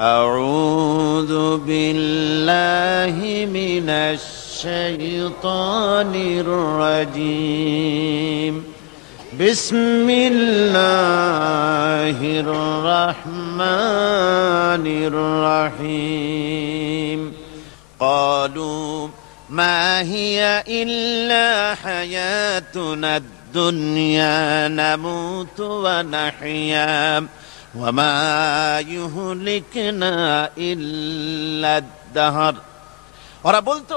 أعوذ بالله من الشيطان الرجيم بسم الله الرحمن الرحيم قالوا ما هي إلا حياتنا الدنيا نموت ونحيا وما يهلكنا إلا الدهر। ওরা বলতো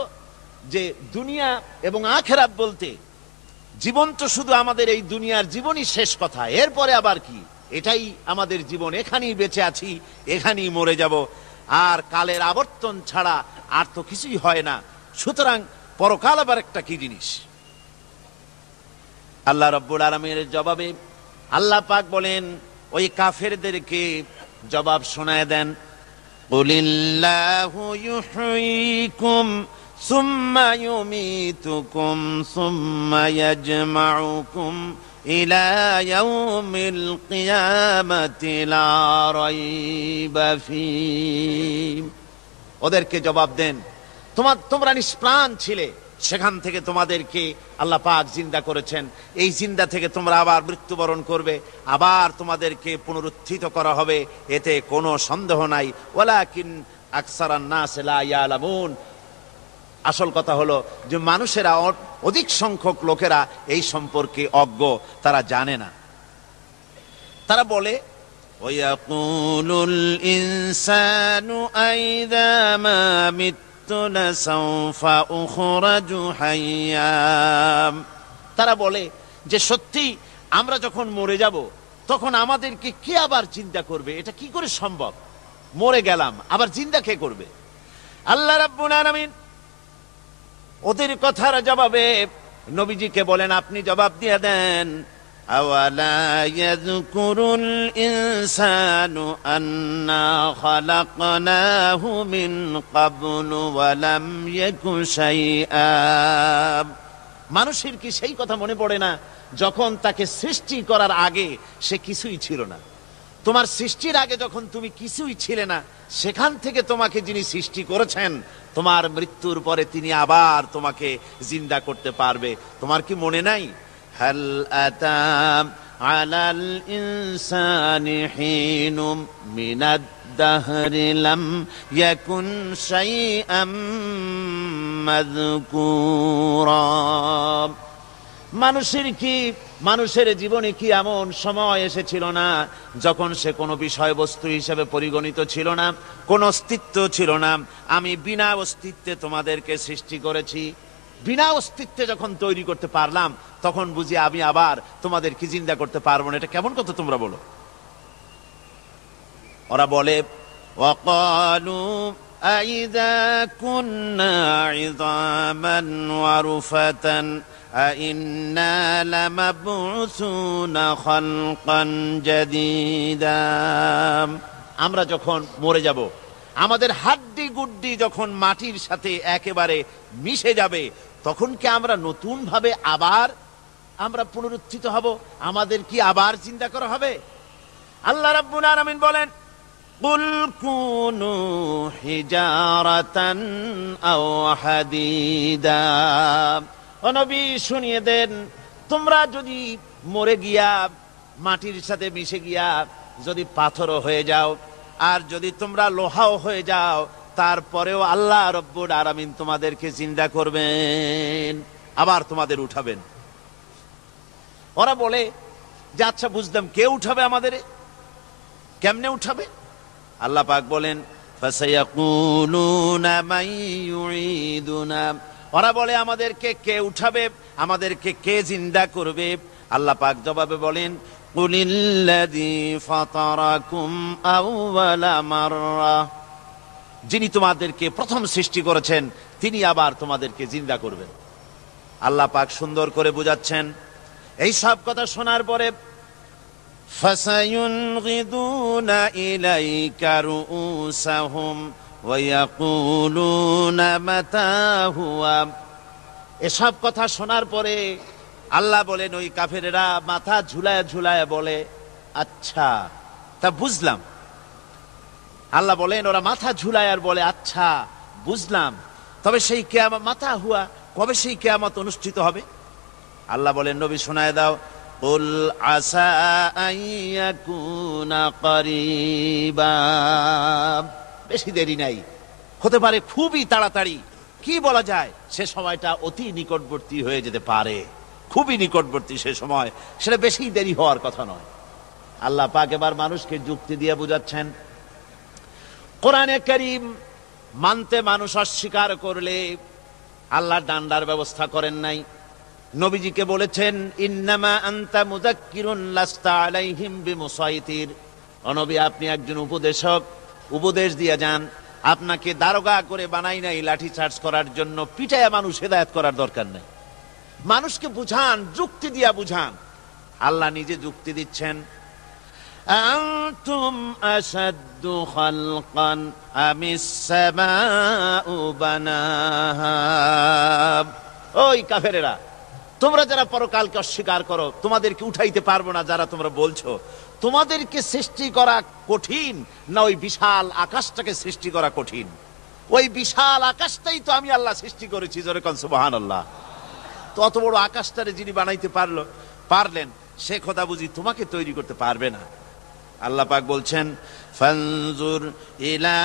যে দুনিয়া এবং আখিরাত বলতে জীবন তো শুধু আমাদের এই দুনিয়ার জীবনই শেষ কথা, এরপরে আবার কি, এটাই আমাদের জীবন, এখানেই বেঁচে আছি, এখানেই মরে যাব, আর কালের আবর্তন ছাড়া আর তো কিছুই হয় না, সুতরাং পরকাল আবার একটা কি জিনিস। আল্লাহ রাব্বুল আলামিনের জবাবে আল্লাহ পাক বলেন, ওই কাফেরদেরকে জবাব শোনায় দেন, কুলিল্লাহু ইউহয়িকুম সুম্মা ইউমীতুকুম সুম্মা ইয়াজমাউকুম ইলা ইয়াউমিল কিয়ামাতি লা রাইবা ফীহ। ওদেরকে জবাব দেন, তোমরা নিষ্প্রাণ ছিলে, সেখান থেকে তোমাদেরকে আল্লাহ পাক জিন্দা করেছেন, এই জিন্দা থেকে তোমরা আবার মৃত্যুবরণ করবে, আবার তোমাদেরকে পুনরুত্থিত করা হবে, এতে কোনো সন্দেহ নাই। ওয়ালাকিন আকসারান নাস লা ইয়ালামুন। আসল কথা হলো যে মানুষেরা, অধিক সংখ্যক লোকেরা এই সম্পর্কে অজ্ঞ, তারা জানে না। তারা বলে, ওয়ায়াকুলুল ইনসানু আইযা মা তারা বলে যে সত্যি আমরা যখন মরে যাব তখন আমাদেরকে কে আবার চিন্তা করবে, এটা কি করে সম্ভব, মরে গেলাম আবার চিন্তা কে করবে। আল্লাহ রাব্বুল আলামিন ওদের কথার জবাবে নবীজিকে বলেন, আপনি জবাব দিয়ে দেন, আওয়ালা ইয়াযকুরুল ইনসানু আন্না খালাকনাহু মিন ক্বাবলু ওয়া লাম ইয়াকু শাইআ। মানুষের কি সেই কথা মনে পড়ে না যখন তাকে সৃষ্টি করার আগে সে কিছুই ছিল না? তোমার সৃষ্টির আগে যখন তুমি কিছুই ছিলে না, সেখান থেকে তোমাকে যিনি সৃষ্টি করেছেন, তোমার মৃত্যুর পরে তিনি আবার তোমাকে জিন্দা করতে পারবে। তোমার কি মনে নাই, হাল আতা আলাল ইনসানি হিনুম মিনাদ দাহরি লাম ইয়াকুন শাইআম মাযকুরা। মানুষের জীবনে কি এমন সময় এসেছিল না যখন সে কোনো বিষয়বস্তু হিসেবে পরিগণিত ছিল না, কোনো অস্তিত্ব ছিল না? আমি বিনা অস্তিত্বে তোমাদেরকে সৃষ্টি করেছি, বিনা অস্তিত্বে যখন তৈরি করতে পারলাম তখন বুঝি আমি আবার তোমাদেরকে জিন্দা করতে পারবো না? এটা কেমন কথা তোমরা বলো? ওরা বলে, ওয়াকালু আইযা কুন্না ইযামান ওয়া রুফাতান আইন্না লামাবউসুনা খালকান জাদীদা। আমরা যখন মরে যাব, আমাদের হাড্ডি গুড্ডি যখন মাটির সাথে একেবারে মিশে যাবে, তখন কি আমরা নতুন ভাবে আবার আমরা পুনরুত্থিত হব? আমাদের কি আবার চিন্তা করা হবে? আল্লাহ রাব্বুল আলামিন বলেন, কুল কুনু হিজারাতান আও হাদিদা। ও নবী, শুনিয়ে দেন, তোমরা যদি মরে গিয়া মাটির সাথে মিশে গিয়া যদি পাথরও হয়ে যাও, আর যদি তোমরা লোহাও হয়ে যাও, তারপরেও আল্লাহ রব্বুল আলামিন তোমাদেরকে জিন্দা করবেন, আবার তোমাদের উঠাবেন। ওরা বলে যে আচ্ছা বুঝলাম, কে উঠাবে আমাদের, কেমনে উঠাবে? আল্লাহ পাক বলেন, ফাসায়াকুলুনা মান ইউঈদুনা। ওরা বলে আমাদেরকে কে উঠাবে, আমাদেরকে কে জিন্দা করবে? আল্লাহ পাক জবাবে বলেন, কুলিল্লাযী ফাতারাকুম আউওয়ালা মাররা। যিনি তোমাদেরকে প্রথম সৃষ্টি করেছেন তিনি আবার তোমাদেরকে জিন্দা করবেন। আল্লাহ পাক সুন্দর করে বুঝাচ্ছেন। এই সব কথা শোনার পরে ফাসায়ুনগিদুনা ইলাইকা রুউসাহুম ওয়া ইয়াকুলুনা মাতা হুয়া। এসব কথা শোনার পরে আল্লাহ বলেন, ওই কাফেরেরা মাথা ঝুলায় ঝুলায় বলে, আচ্ছা তা বুঝলাম, আল্লাহ বলেন ওরা মাথা ঝুলায় আর বলে আচ্ছা বুঝলাম, তবে সেই কিয়ামত মাথা হুয়া, কবে সেই কিয়ামত অনুষ্ঠিত হবে? আল্লাহ বলেন নবী শোনায় দাও, কুল আসা আইয়াকুনা করিবা, বেশি দেরি নাই, হতে পারে খুবই তাড়াতাড়ি। কি বলা যায়, সে সময়টা অতি নিকটবর্তী হয়ে যেতে পারে, খুবই নিকটবর্তী সে সময়, সেটা বেশি দেরি হওয়ার কথা নয়। আল্লাহ পাক এবার মানুষকে যুক্তি দিয়ে বুঝাচ্ছেন, কোরআনে কারীম মানতে মানুষ অস্বীকার করলে আল্লাহ ডান্ডার ব্যবস্থা করেন নাই। নবীজিকে বলেছেন ইন্নামা আনতা মুযাক্কিরুন লাস্তা আলাইহিম বিমুসাইতির, ও নবী আপনি একজন উপদেশক, উপদেশ দিয়ে যান, আপনাকে দারোগা করে বানাই নাই লাঠি চার্জ করার জন্য, পিটায়া মানুষ হেদায়েত করার দরকার নেই। মানুষকে বুঝান, যুক্তি দিয়া বুঝান। আল্লাহ নিজে যুক্তি দিচ্ছেন, আনতুম আশাদ্দু খালকান আমিস সামাউ বানাহা, ওই কাফেরেরা, তোমরা যারা পরকালকে অস্বীকার করো, তোমাদেরকে উঠাইতে পারবো না যারা তোমরা বলছো, তোমাদেরকে সৃষ্টি করা কঠিন না ওই বিশাল আকাশটাকে সৃষ্টি করা কঠিন? ওই বিশাল আকাশটাই তো আমি আল্লাহ সৃষ্টি করেছি, জোরে কোন সুবহানাল্লাহ। তো অত বড় আকাশটারে যিনি বানাইতে পারলেন, সে খোদা বুঝি তোমাকে তৈরি করতে পারবে না? আল্লাহ পাক বলছেন ফানজুর ইলা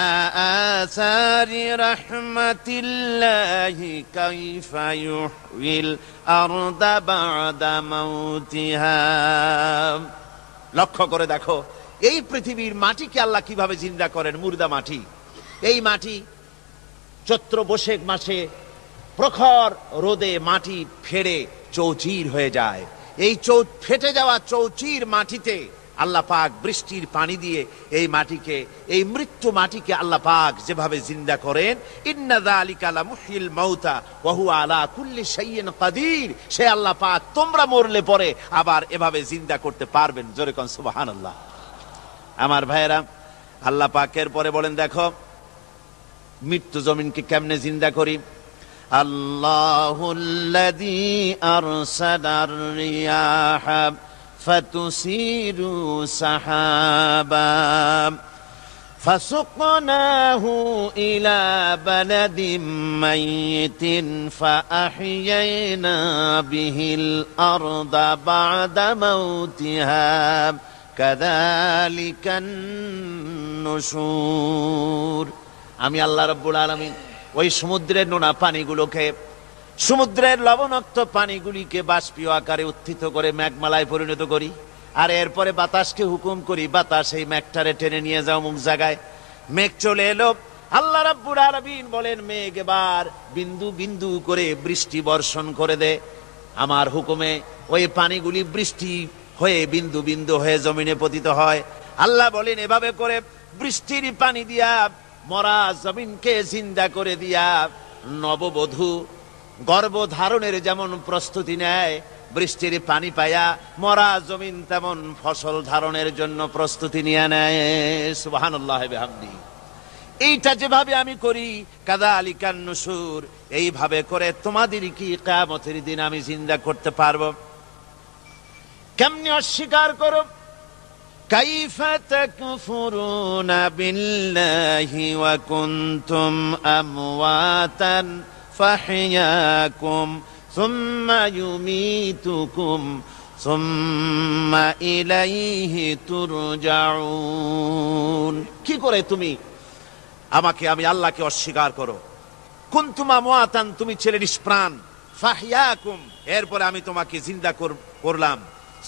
আসারি রাহমাতিল্লাহি কাইফা ইউহিল আরদা বাদা মাউতিহা, লক্ষ্য করে দেখো এই পৃথিবীর মাটিকে আল্লাহ কিভাবে জিন্দা করেন, মুর্দা মাটি। এই মাটি চৈত্র বৈশাখ মাসে প্রখর রোদে মাটি ফেড়ে চৌচির হয়ে যায়। এই ফেটে যাওয়া চৌচির মাটিতে আল্লাহ পাক বৃষ্টির পানি দিয়ে এই মাটিকে, এই মৃত্যু মাটিকে আল্লাহ পাক যেভাবে জিন্দা করেন, ইন্না যালিকা লামুহয়িল মাউতা ওয়া হুয়া আলা কুল্লি শাইইন কাদির, সে আল্লাহ পাক তোমরা মরলে পরে আবার এভাবে জিন্দা করতে পারবেন, জোরে কোন সুবহানাল্লাহ। আমার ভাইয়েরা, আল্লাহ পাকের পরে বলেন দেখো মৃত্যু জমিনকে কেমনে জিন্দা করি। আল্লাহুল্লাযী আরসালার রিয়াহা ফাতুসিরু সাহাবা ফাসুকনাহু ইলা বালাদিম মাইতিন ফাআহইয়ানা বিহিল আরদা বা'দা মাউতিহা কাযালিকান নুশুর। আমি আল্লাহ রাব্বুল আলামিন ওই সমুদ্রের নোনা পানিগুলোকে, সমুদ্রের লবণাক্ত পানিগুলিকে বাষ্পীয় আকারে উত্থিত করে মেঘমালায় পরিণত করি, আর এরপরে বাতাসকে হুকুম করি, বাতাস এই মেঘটারে টেনে নিয়ে যাও মুখ জায়গায়। মেঘ চলে এলো, আল্লাহ রাব্বুল আলামিন বলেন মেঘ এবার বিন্দু বিন্দু করে বৃষ্টি বর্ষণ করে দে। আমার হুকুমে ওই পানিগুলি বৃষ্টি হয়ে বিন্দু বিন্দু হয়ে জমিনে পতিত হয়। আল্লাহ বলেন এভাবে করে বৃষ্টির পানি দিয়া মরা জমিনকে জিন্দা করে দিয়া নববধূ গর্ভধারণের যেমন প্রস্তুতি নেয়, বৃষ্টির পানি পায়া মরা জমিন তেমন ফসল ধারণের জন্য প্রস্তুতি নিয়ে নেয়। সুবহানাল্লাহ বিহামদি। এইটা যেভাবে আমি করি কাযালিকান নুশুর, এইভাবে করে তোমাদের কি কিয়ামতের দিন আমি জিন্দা করতে পারবো? কেমনে অস্বীকার করো? কাইফা তাকফুরুনা বিল্লাহি ওয়া কুনতুম আমওয়াতান ফাহইয়াকুম সুম্মা ইউমীতুকুম সুম্মা ইলাইহি তুরজাউন। কি করে তুমি আমি আল্লাহকে অস্বীকার করো? কুনতুম আমওয়াতান, তুমি ছিলে নিষ্প্রাণ, ফাহইয়াকুম, এরপরে আমি তোমাকে জিন্দা করলাম,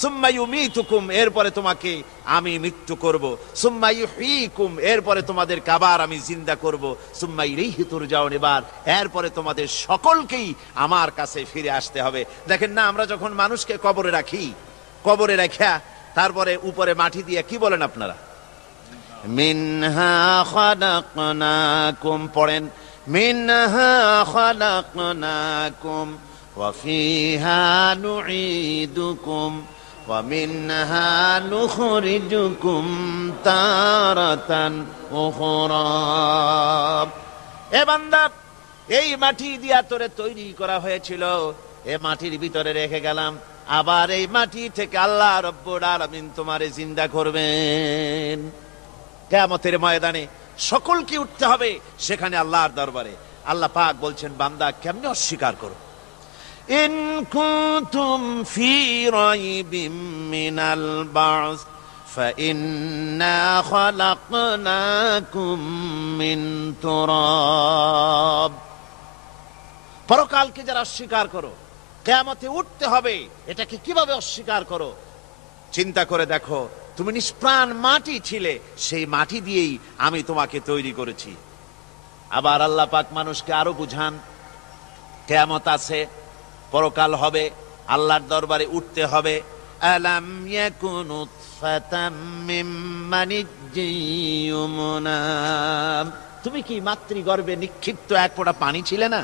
সুম্মা ইউমীতুকুম, এরপরে তোমাকে আমি মৃত্যু করব, সুম্মা ইউহয়ীকুম, এরপরে তোমাদেরকে আবার আমি জিন্দা করব, সুম্মা ইলাইহি তুরজাউন, এরপরে তোমাদের সকলকেই আমার কাছে ফিরে আসতে হবে। দেখেন না, আমরা যখন মানুষকে কবরে রাখি, কবরে রাখা তারপরে উপরে মাটি দিয়ে কি বলেন আপনারা? মিনহা খালাকনাকুম, পড়েন মিনহা খালাকনাকুম ওয়া ফিহা নুঈদুকুম ওয়া মিনহা নুখরিজুকুম তারাতান উখরা। এ বান্দা, এই মাটি দিয়া তোরে তৈরি করা হয়েছিল, এ মাটির ভিতরে রেখে গেলাম, আবার এই মাটি থেকে আল্লাহ রাব্বুল আলামিন তোমারে জিন্দা করবেন। কিয়ামতের ময়দানে সকলকে উঠতে হবে সেখানে আল্লাহর দরবারে। আল্লাহ পাক বলছেন, বান্দা কেমনে অস্বীকার করো? ইন কুনতুম ফি রাইবিম মিনাল বা'স ফাইন্না খালাকনাকুম মিন তুরাব। পরকালকে যারা অস্বীকার করো, কিয়ামতে উঠতে হবে, এটাকে কিভাবে অস্বীকার করো? চিন্তা করে দেখো, তুমি নিষ্প্রাণ মাটি ছিলে, সেই মাটি দিয়েই আমি তোমাকে তৈরি করেছি। আবার আল্লাহ পাক মানুষকে আরো বুঝান, কিয়ামত আছে, পরকাল হবে, আল্লাহর দরবারে উঠতে হবে। আলাম ইয়াকুন নুতফাতাম মিন মানিয়্যিন ইউমনা। তুমি কি মাতৃগর্ভে নিক্ষিপ্ত এক ফোঁটা পানি ছিলে না?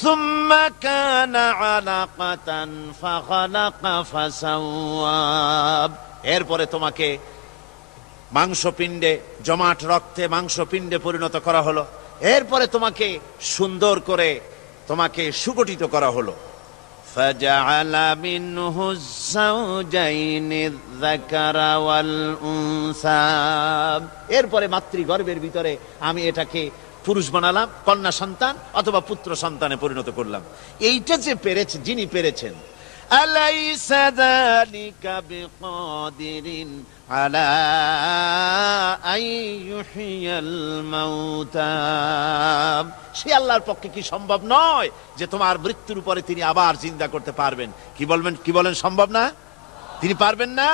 সুম্মা কানা আলাকাতান ফাখালাকা ফাসাওয়া। এরপরে তোমাকে মাংসপিণ্ডে, জমাট রক্তে মাংসপিণ্ডে পরিণত করা হলো। এরপরে তোমাকে সুন্দর করে তোমাকে সুগঠিত করা হলো। ফাজআলা মিনহু যাওজাইনি যাকারা ওয়াল উনসা। এরপরে মাতৃগর্ভের ভিতরে আমি এটাকে পুরুষ বানালাম, কন্যা সন্তান অথবা পুত্র সন্তানে পরিণত করলাম। এইটা যে পেরেছে, যিনি পেরেছেন, আলাইসা যালিকা বিকাদিরিন আলা আইয়ুহিয়াল মাউতা। সে আল্লাহর পক্ষে কি সম্ভব নয় যে তোমার মৃত্যুর উপরে তিনি আবার জিন্দা করতে পারবেন? কি বলেন সম্ভব না? তিনি পারবেন না?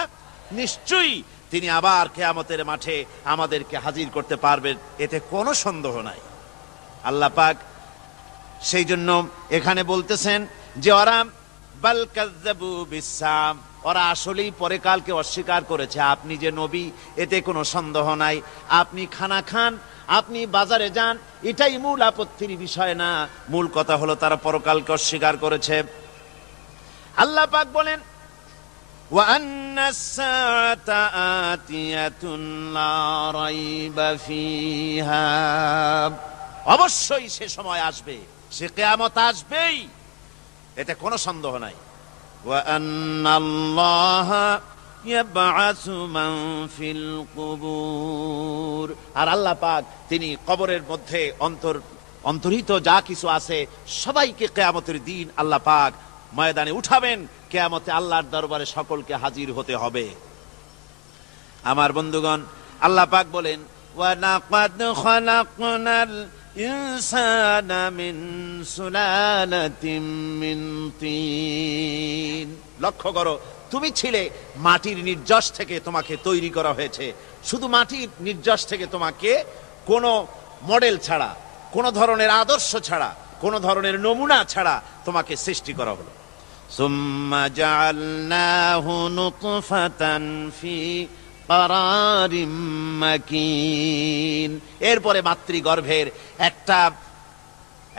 নিশ্চয়ই তিনি আবার কিয়ামতের মাঠে আমাদেরকে হাজির করতে পারবেন, এতে কোনো সন্দেহ নাই। আল্লাহ পাক সেই জন্য এখানে বলতেছেন যে ওরা বাল কাযযাবু বিসসাম, ওরা আসলেই পরকালকে অস্বীকার করেছে। আপনি যে নবী, এতে কোনো সন্দেহ নাই। আপনি খানা খান, আপনি বাজারে যান, এটাই মূল আপত্তির বিষয় না। মূল কথা হলো তারা পরকালকে অস্বীকার করেছে। আল্লাহ পাক বলেন, ওয়া আন্নাস সাআতা আতিয়াতুন লা রাইবা ফিহা। অবশ্যই সে সময় আসবে, সে কিয়ামত আসবেই, এতে কোনো সন্দেহ নাই। ওয়া আন্নাল্লাহা ইয়াবআসু মান ফিল কুবুর। আর আল্লাহ পাক তিনি কবরের মধ্যে অন্তর্হিত যা কিছু আছে সবাইকে কিয়ামতের দিন আল্লাহ পাক ময়দানে উঠাবেন। কিয়ামতে আল্লাহর দরবারে সকলকে হাজির হতে হবে। আমার বন্ধুগণ, আল্লাহ পাক বলেন, ওয়া লাকাদ খালাকনাল ইনসানা মিন সুলালাতিন মিন তিন। লক্ষ্য করো, তুমি ছিলে মাটির নির্যাস থেকে তোমাকে তৈরি করা হয়েছে। শুধু মাটির নির্যাস থেকে তোমাকে কোনো মডেল ছাড়া, কোনো ধরনের আদর্শ ছাড়া, কোনো ধরনের নমুনা ছাড়া তোমাকে সৃষ্টি করা হলো। সুম্মা জাআলনাহু নুতফাতান ফি কারারিম মাকিন। এরপরে মাতৃগর্ভের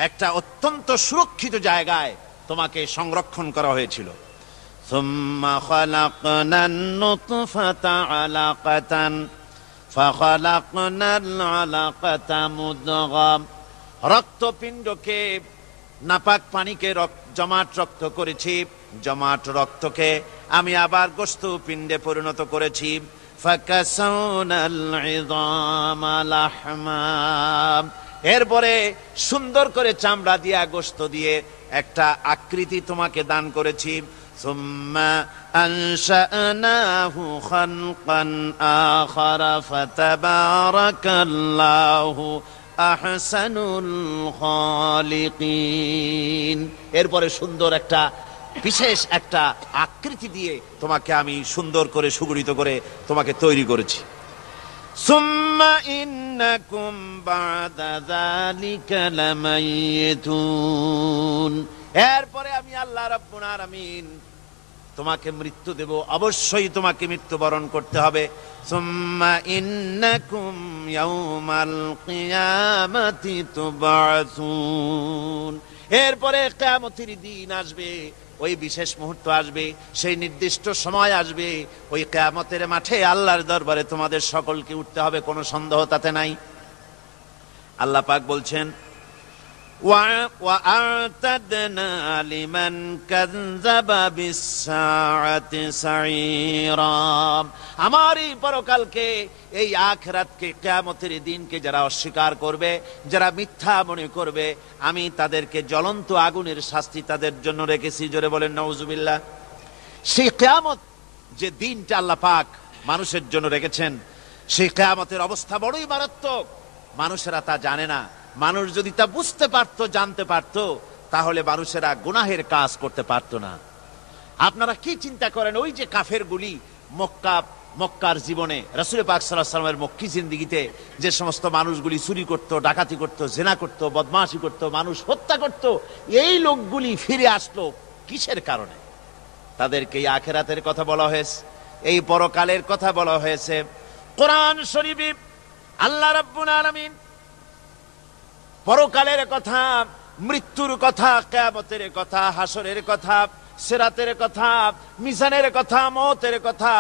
একটা অত্যন্ত সুরক্ষিত জায়গায় তোমাকে সংরক্ষণ করা হয়েছিল। সুম্মা খালাকনান নুতফাতা আলাকাতান ফাখালাকনাল আলাকাতা মুদগা। রক্তপিণ্ডকে, নাপাক পানিকে জমাট রক্ত করেছি, জমাট রক্তকে আমি আবার গোশত পিণ্ডে পরিণত করেছি। ফাকাসাউনাল ইযামা লাহমা। এরপরে সুন্দর করে চামড়া দিয়া, গোশত দিয়ে একটা আকৃতি তোমাকে দান করেছি। সুম্মা আনশানাহু খালকান আখারা ফাতাবারাকাল্লাহু আহসানুল খালিকিন। এরপরে সুন্দর একটা বিশেষ একটা আকৃতি দিয়ে তোমাকে আমি সুন্দর করে সুগঠিত করে তোমাকে তৈরি করেছি। সুম্মা ইন্নাকুম বা'দা যালিকা লামাইতুন। এরপরে আমি আল্লাহ রাব্বুল আলামিন তোমাকে মৃত্যু দেব, অবশ্যই তোমাকে মৃত্যুবরণ করতে হবে। সুম্মা ইন্নাকুম ইয়াউমাল কিয়ামাতি তুবআসুন। এরপরে কিয়ামতের দিন আসবে, ওই বিশেষ মুহূর্ত আসবে, সেই নির্দিষ্ট সময় আসবে, ওই কিয়ামতের মাঠে আল্লাহর দরবারে তোমাদের সকলকে উঠতে হবে, কোনো সন্দেহ তাতে নাই। আল্লাহ পাক বলছেন, وأعتدنا لمن كذب بالساعة سعيرا। আমার এই পরকালকে, এই আখিরাতকে, কিয়ামতের দিনকে যারা অস্বীকার করবে, যারা মিথ্যা মনে করবে, আমি তাদেরকে জ্বলন্ত আগুনের শাস্তি তাদের জন্য রেখেছি। জোরে বলেন নাউজুবিল্লাহ। সেই কিয়ামত যে দিনটা আল্লাহ পাক মানুষের জন্য রেখেছেন, সেই কিয়ামতের অবস্থা বড়ই মারাত্মক। মানুষেরা তা জানে না। মানুষ যদি তা বুঝতে পারতো, জানতে পারতো, তাহলে মানুষেরা গুনাহের কাজ করতে পারতো না। আপনারা কি চিন্তা করেন, ওই যে কাফেরগুলি মক্কার জীবনে, রাসূল পাক সাল্লাল্লাহু আলাইহি ওয়াসাল্লামের মক্কি জিন্দেগিতে যে সমস্ত মানুষগুলি চুরি করত, ডাকাতি করত, জিনা করত, বদমাশি করত, মানুষ হত্যা করত, এই লোকগুলি ফিরে আসলো কিসের কারণে? তাদেরকে এই আখিরাতের কথা বলা হয়েছে, এই পরকালের কথা বলা হয়েছে। কোরআন শরীফে আল্লাহ রাব্বুল আলামিন পরকালের কথা, মৃত্যুর কথা, কিয়ামতের কথা, হাসরের কথা, সিরাতের কথা, মিজানের কথা, মওতের কথা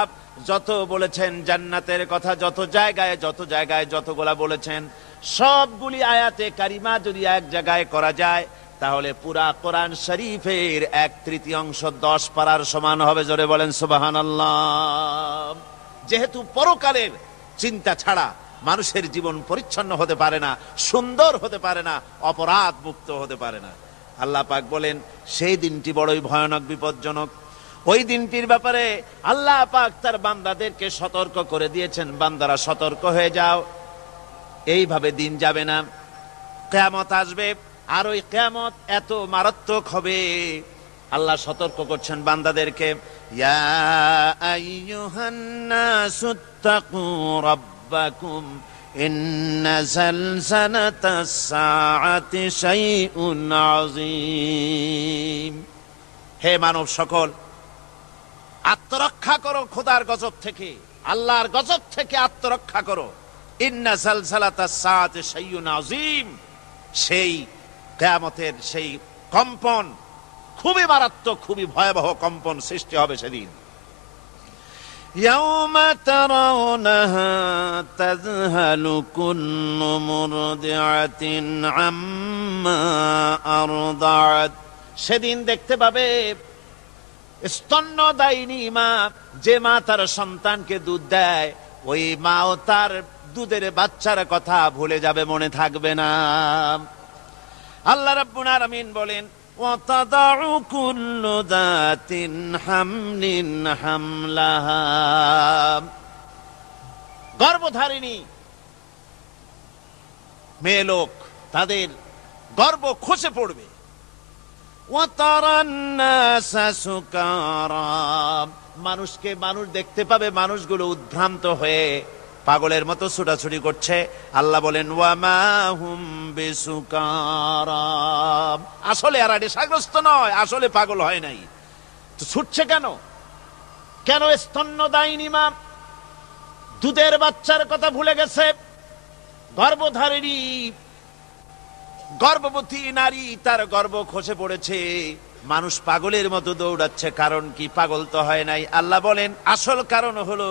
যত বলেছেন, জান্নাতের কথা যত জায়গায় যতগুলা বলেছেন, সবগুলি আয়াতে কারিমা যদি এক জায়গায় করা যায়, তাহলে পুরা কোরআন শরীফের 1/3 10 পারার সমান হবে। জোরে বলেন সুবহানাল্লাহ। যেহেতু পরকালের চিন্তা ছাড়া মানুষের জীবন পরিচ্ছন্ন হতে পারে না, সুন্দর হতে পারে না, অপরাধ মুক্ত হতে পারে না। আল্লাহ পাক বলেন সেই দিনটি বড়ই ভয়ানক, বিপজ্জনক। ওই দিনটির ব্যাপারে আল্লাহ পাক তার বান্দাদেরকে সতর্ক করে দিয়েছেন, বান্দারা সতর্ক হয়ে যাও, এইভাবে দিন যাবে না, কিয়ামত আসবে। আর ওই কিয়ামত এত মারাত্মক হবে, আল্লাহ সতর্ক করছেন বান্দাদেরকে। ইয়া আইয়ুহান নাসুত্তাকু রাব্বাকুম ইন্না যালযালাতাস সাআতি শাইউন আযীম। হে মানব সকল, আত্মরক্ষা করো খোদার গজব থেকে, আল্লাহর গজব থেকে আত্মরক্ষা করো। ইন্না যালযালাতাস সাআতি শাইউন আযীম, সেই কিয়ামতের সেই কম্পন খুবই মারাত্মক, খুবই ভয়াবহ কম্পন সৃষ্টি হবে সেদিন। ইয়াউমা তারাউনাহা তাযহালু কুল্লু মুরদিআতিন আম্মা আরদাআত। সেদিন দেখতে পাবে স্তন্যদায়িনী মা, যে মা তার সন্তানকে দুধ দেয়, ওই মাও তার দুধের বাচ্চার কথা ভুলে যাবে, মনে থাকবে না। আল্লাহ রাব্বুল আলামিন বলেন ওয়াতাদাউ কুল্লু যাতিন হামলিন হামলাহা। গর্ভধারিণী মেয়ে লোক, তাদের গর্ভ খসে পড়বে। ওয়াতারান নাসা সুকারা, মানুষকে মানুষ দেখতে পাবে, মানুষগুলো উদ্ভ্রান্ত হয়ে পাগলের মতো ছুটাছুটি করছে। আল্লাহ বলেন ওয়ামা হুম বিসুকারা, আসলে এরা নেশাগ্রস্ত নয়, আসলে পাগল হয় নাই। তো ছুটছে কেন? কেন? স্তন্যদায়িনী মা দুধের বাচ্চার কথা ভুলে গেছে। গর্ভধারিণী গর্ভবতী নারী, তার গর্ভ খসে পড়েছে, মানুষ পাগলের মতো দৌড়াচ্ছে। কারণ কি? পাগল তো হয় নাই। আল্লাহ বলেন আসল কারণ হলো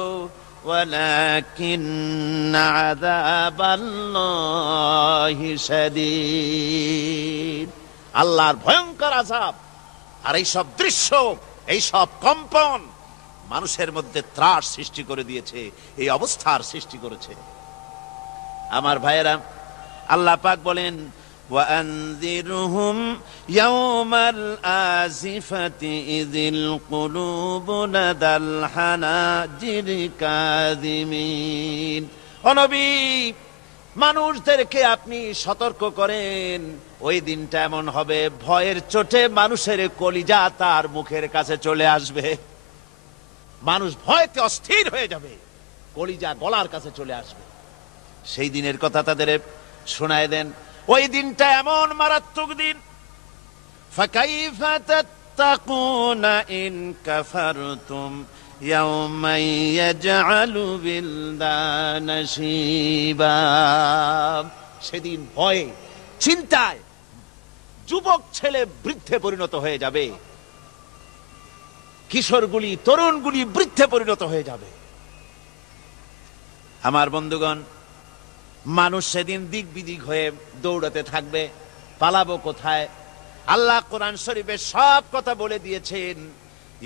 ওয়ালাকিন্না আযাবাল্লাহি শাদীদ, আল্লাহর ভয়ঙ্কর আযাব। আর এই সব দৃশ্য, এই সব কম্পন মানুষের মধ্যে ত্রাস সৃষ্টি করে দিয়েছে, এই অবস্থার সৃষ্টি করেছে। আমার ভাইয়েরা, আল্লাহ পাক বলেন وأنذرهم يوم الآزفة إذ القلوب لدى الحناجر كاظمين। ও নবী, মানুষদেরকে আপনি সতর্ক করেন, ওই দিনটা এমন হবে, ভয়ের চোটে মানুষের কলিজা তার মুখের কাছে চলে আসবে। মানুষ ভয়তে অস্থির হয়ে যাবে, কলিজা গলার কাছে চলে আসবে। সেই দিনের কথা তাদের শোনায় দেন। ওই দিনটা এমন মারাত্মক দিন। ফাকাইফা তাত্তাকুনা ইন কাফারতুম ইয়াওমান ইয়াজআলু বিলদানা শিবা। সেদিন ভয়ে, চিন্তায় যুবক ছেলে বৃদ্ধে পরিণত হয়ে যাবে, কিশোরগুলি, তরুণগুলি বৃদ্ধে পরিণত হয়ে যাবে। আমার বন্ধুগণ, মানুষ সেদিন দিক বিদিক হয়ে দৌড়াতে থাকবে। পালাবো কোথায়? আল্লাহ কোরআন শরীফে সব কথা বলে দিয়েছেন।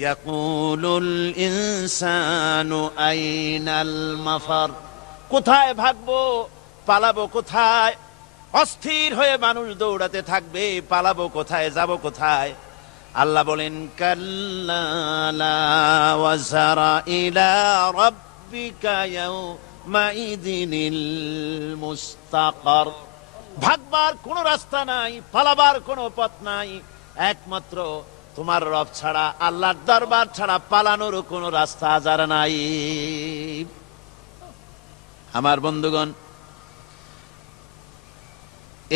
ইয়াকুলুল ইনসানু আইনাল মাফার, কোথায় ভাগবো, পালাবো কোথায়? অস্থির হয়ে মানুষ দৌড়াতে থাকবে, পালাবো কোথায়, যাব কোথায়? আল্লাহ বলেন কাল্লা লা ওয়াজারা ইলা রাব্বিকা ইয়াউমাইযিনিল মুস্তাকার। ভাগবার কোনো রাস্তা নাই, পালাবার কোনো পথ নাই, একমাত্র তোমার রব ছাড়া, আল্লাহর দরবার ছাড়া পালানোর কোনো রাস্তা আজার নাই। আমার বন্ধুগণ,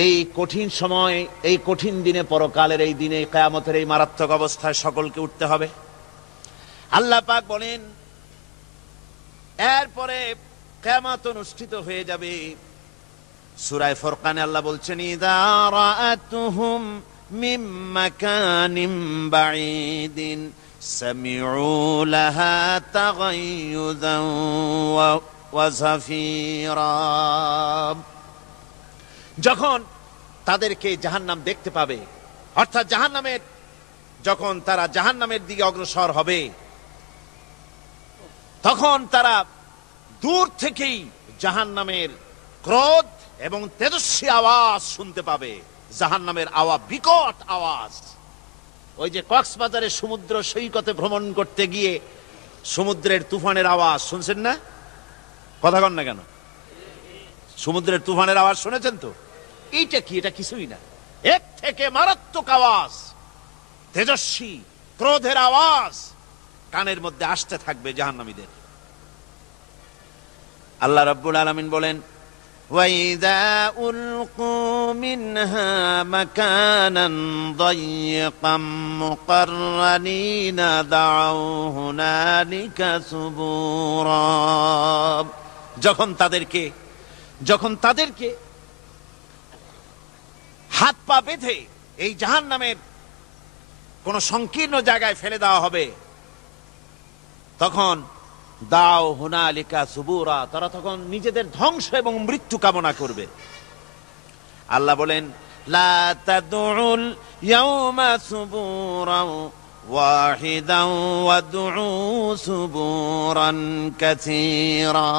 এই কঠিন সময়, এই কঠিন দিনে, পরকালের এই দিনে, কিয়ামতের এই মারাত্মক অবস্থায় সকলকে উঠতে হবে। আল্লাহ পাক বলেন এরপরে কিয়ামত অনুষ্ঠিত হয়ে যাবে। সূরা ফুরকানে আল্লাহ বলছেন ইযা রাআতুহুম মিন মাকানিন বাঈদিন সামিউ লাহা তাগায়্যুযান ওয়া যাফীরা। যখন তাদেরকে জাহান্নাম দেখতে পাবে, অর্থাৎ জাহান্নামের, যখন তারা জাহান্নামের দিকে অগ্রসর হবে, তখন তারা দূর থেকেই জাহান্নামের ক্রোধ এবং তেজস্বী আওয়াজ শুনতে পাবে। জাহান্নামের আওয়াজ, বিকট আওয়াজ। ওই যে কক্সবাজারের সমুদ্র সৈকতে ভ্রমণ করতে গিয়ে সমুদ্রের তুফানের আওয়াজ শুনছেন না? কথা কন না কেন? সমুদ্রের তুফানের আওয়াজ শুনেছেন তো? এইটা কি? এটা কিছুই না, এর থেকে মারাত্মক আওয়াজ, তেজস্বী ক্রোধের আওয়াজ কানের মধ্যে আসতে থাকবে জাহান্নামীদের। আল্লাহ রাব্বুল আলামিন বলেন ওয়াইযা উলকু মিনহা মাকানান দায়্যিকাম মুকাররানিনা দাউ হুনালিকা সুবুরা। যখন তাদেরকে হাত পা বেঁধে এই জাহান্নামের কোন সংকীর্ণ জায়গায় ফেলে দেওয়া হবে, তখন দাও হুনালিকা সুবুরা, তারা তখন নিজেদের ধ্বংস এবং মৃত্যু কামনা করবে। আল্লাহ বলেন লা তাদউল ইয়াউমা সুবুরান ওয়াহিদান ওয়াদউ সুবুরান কাসীরা।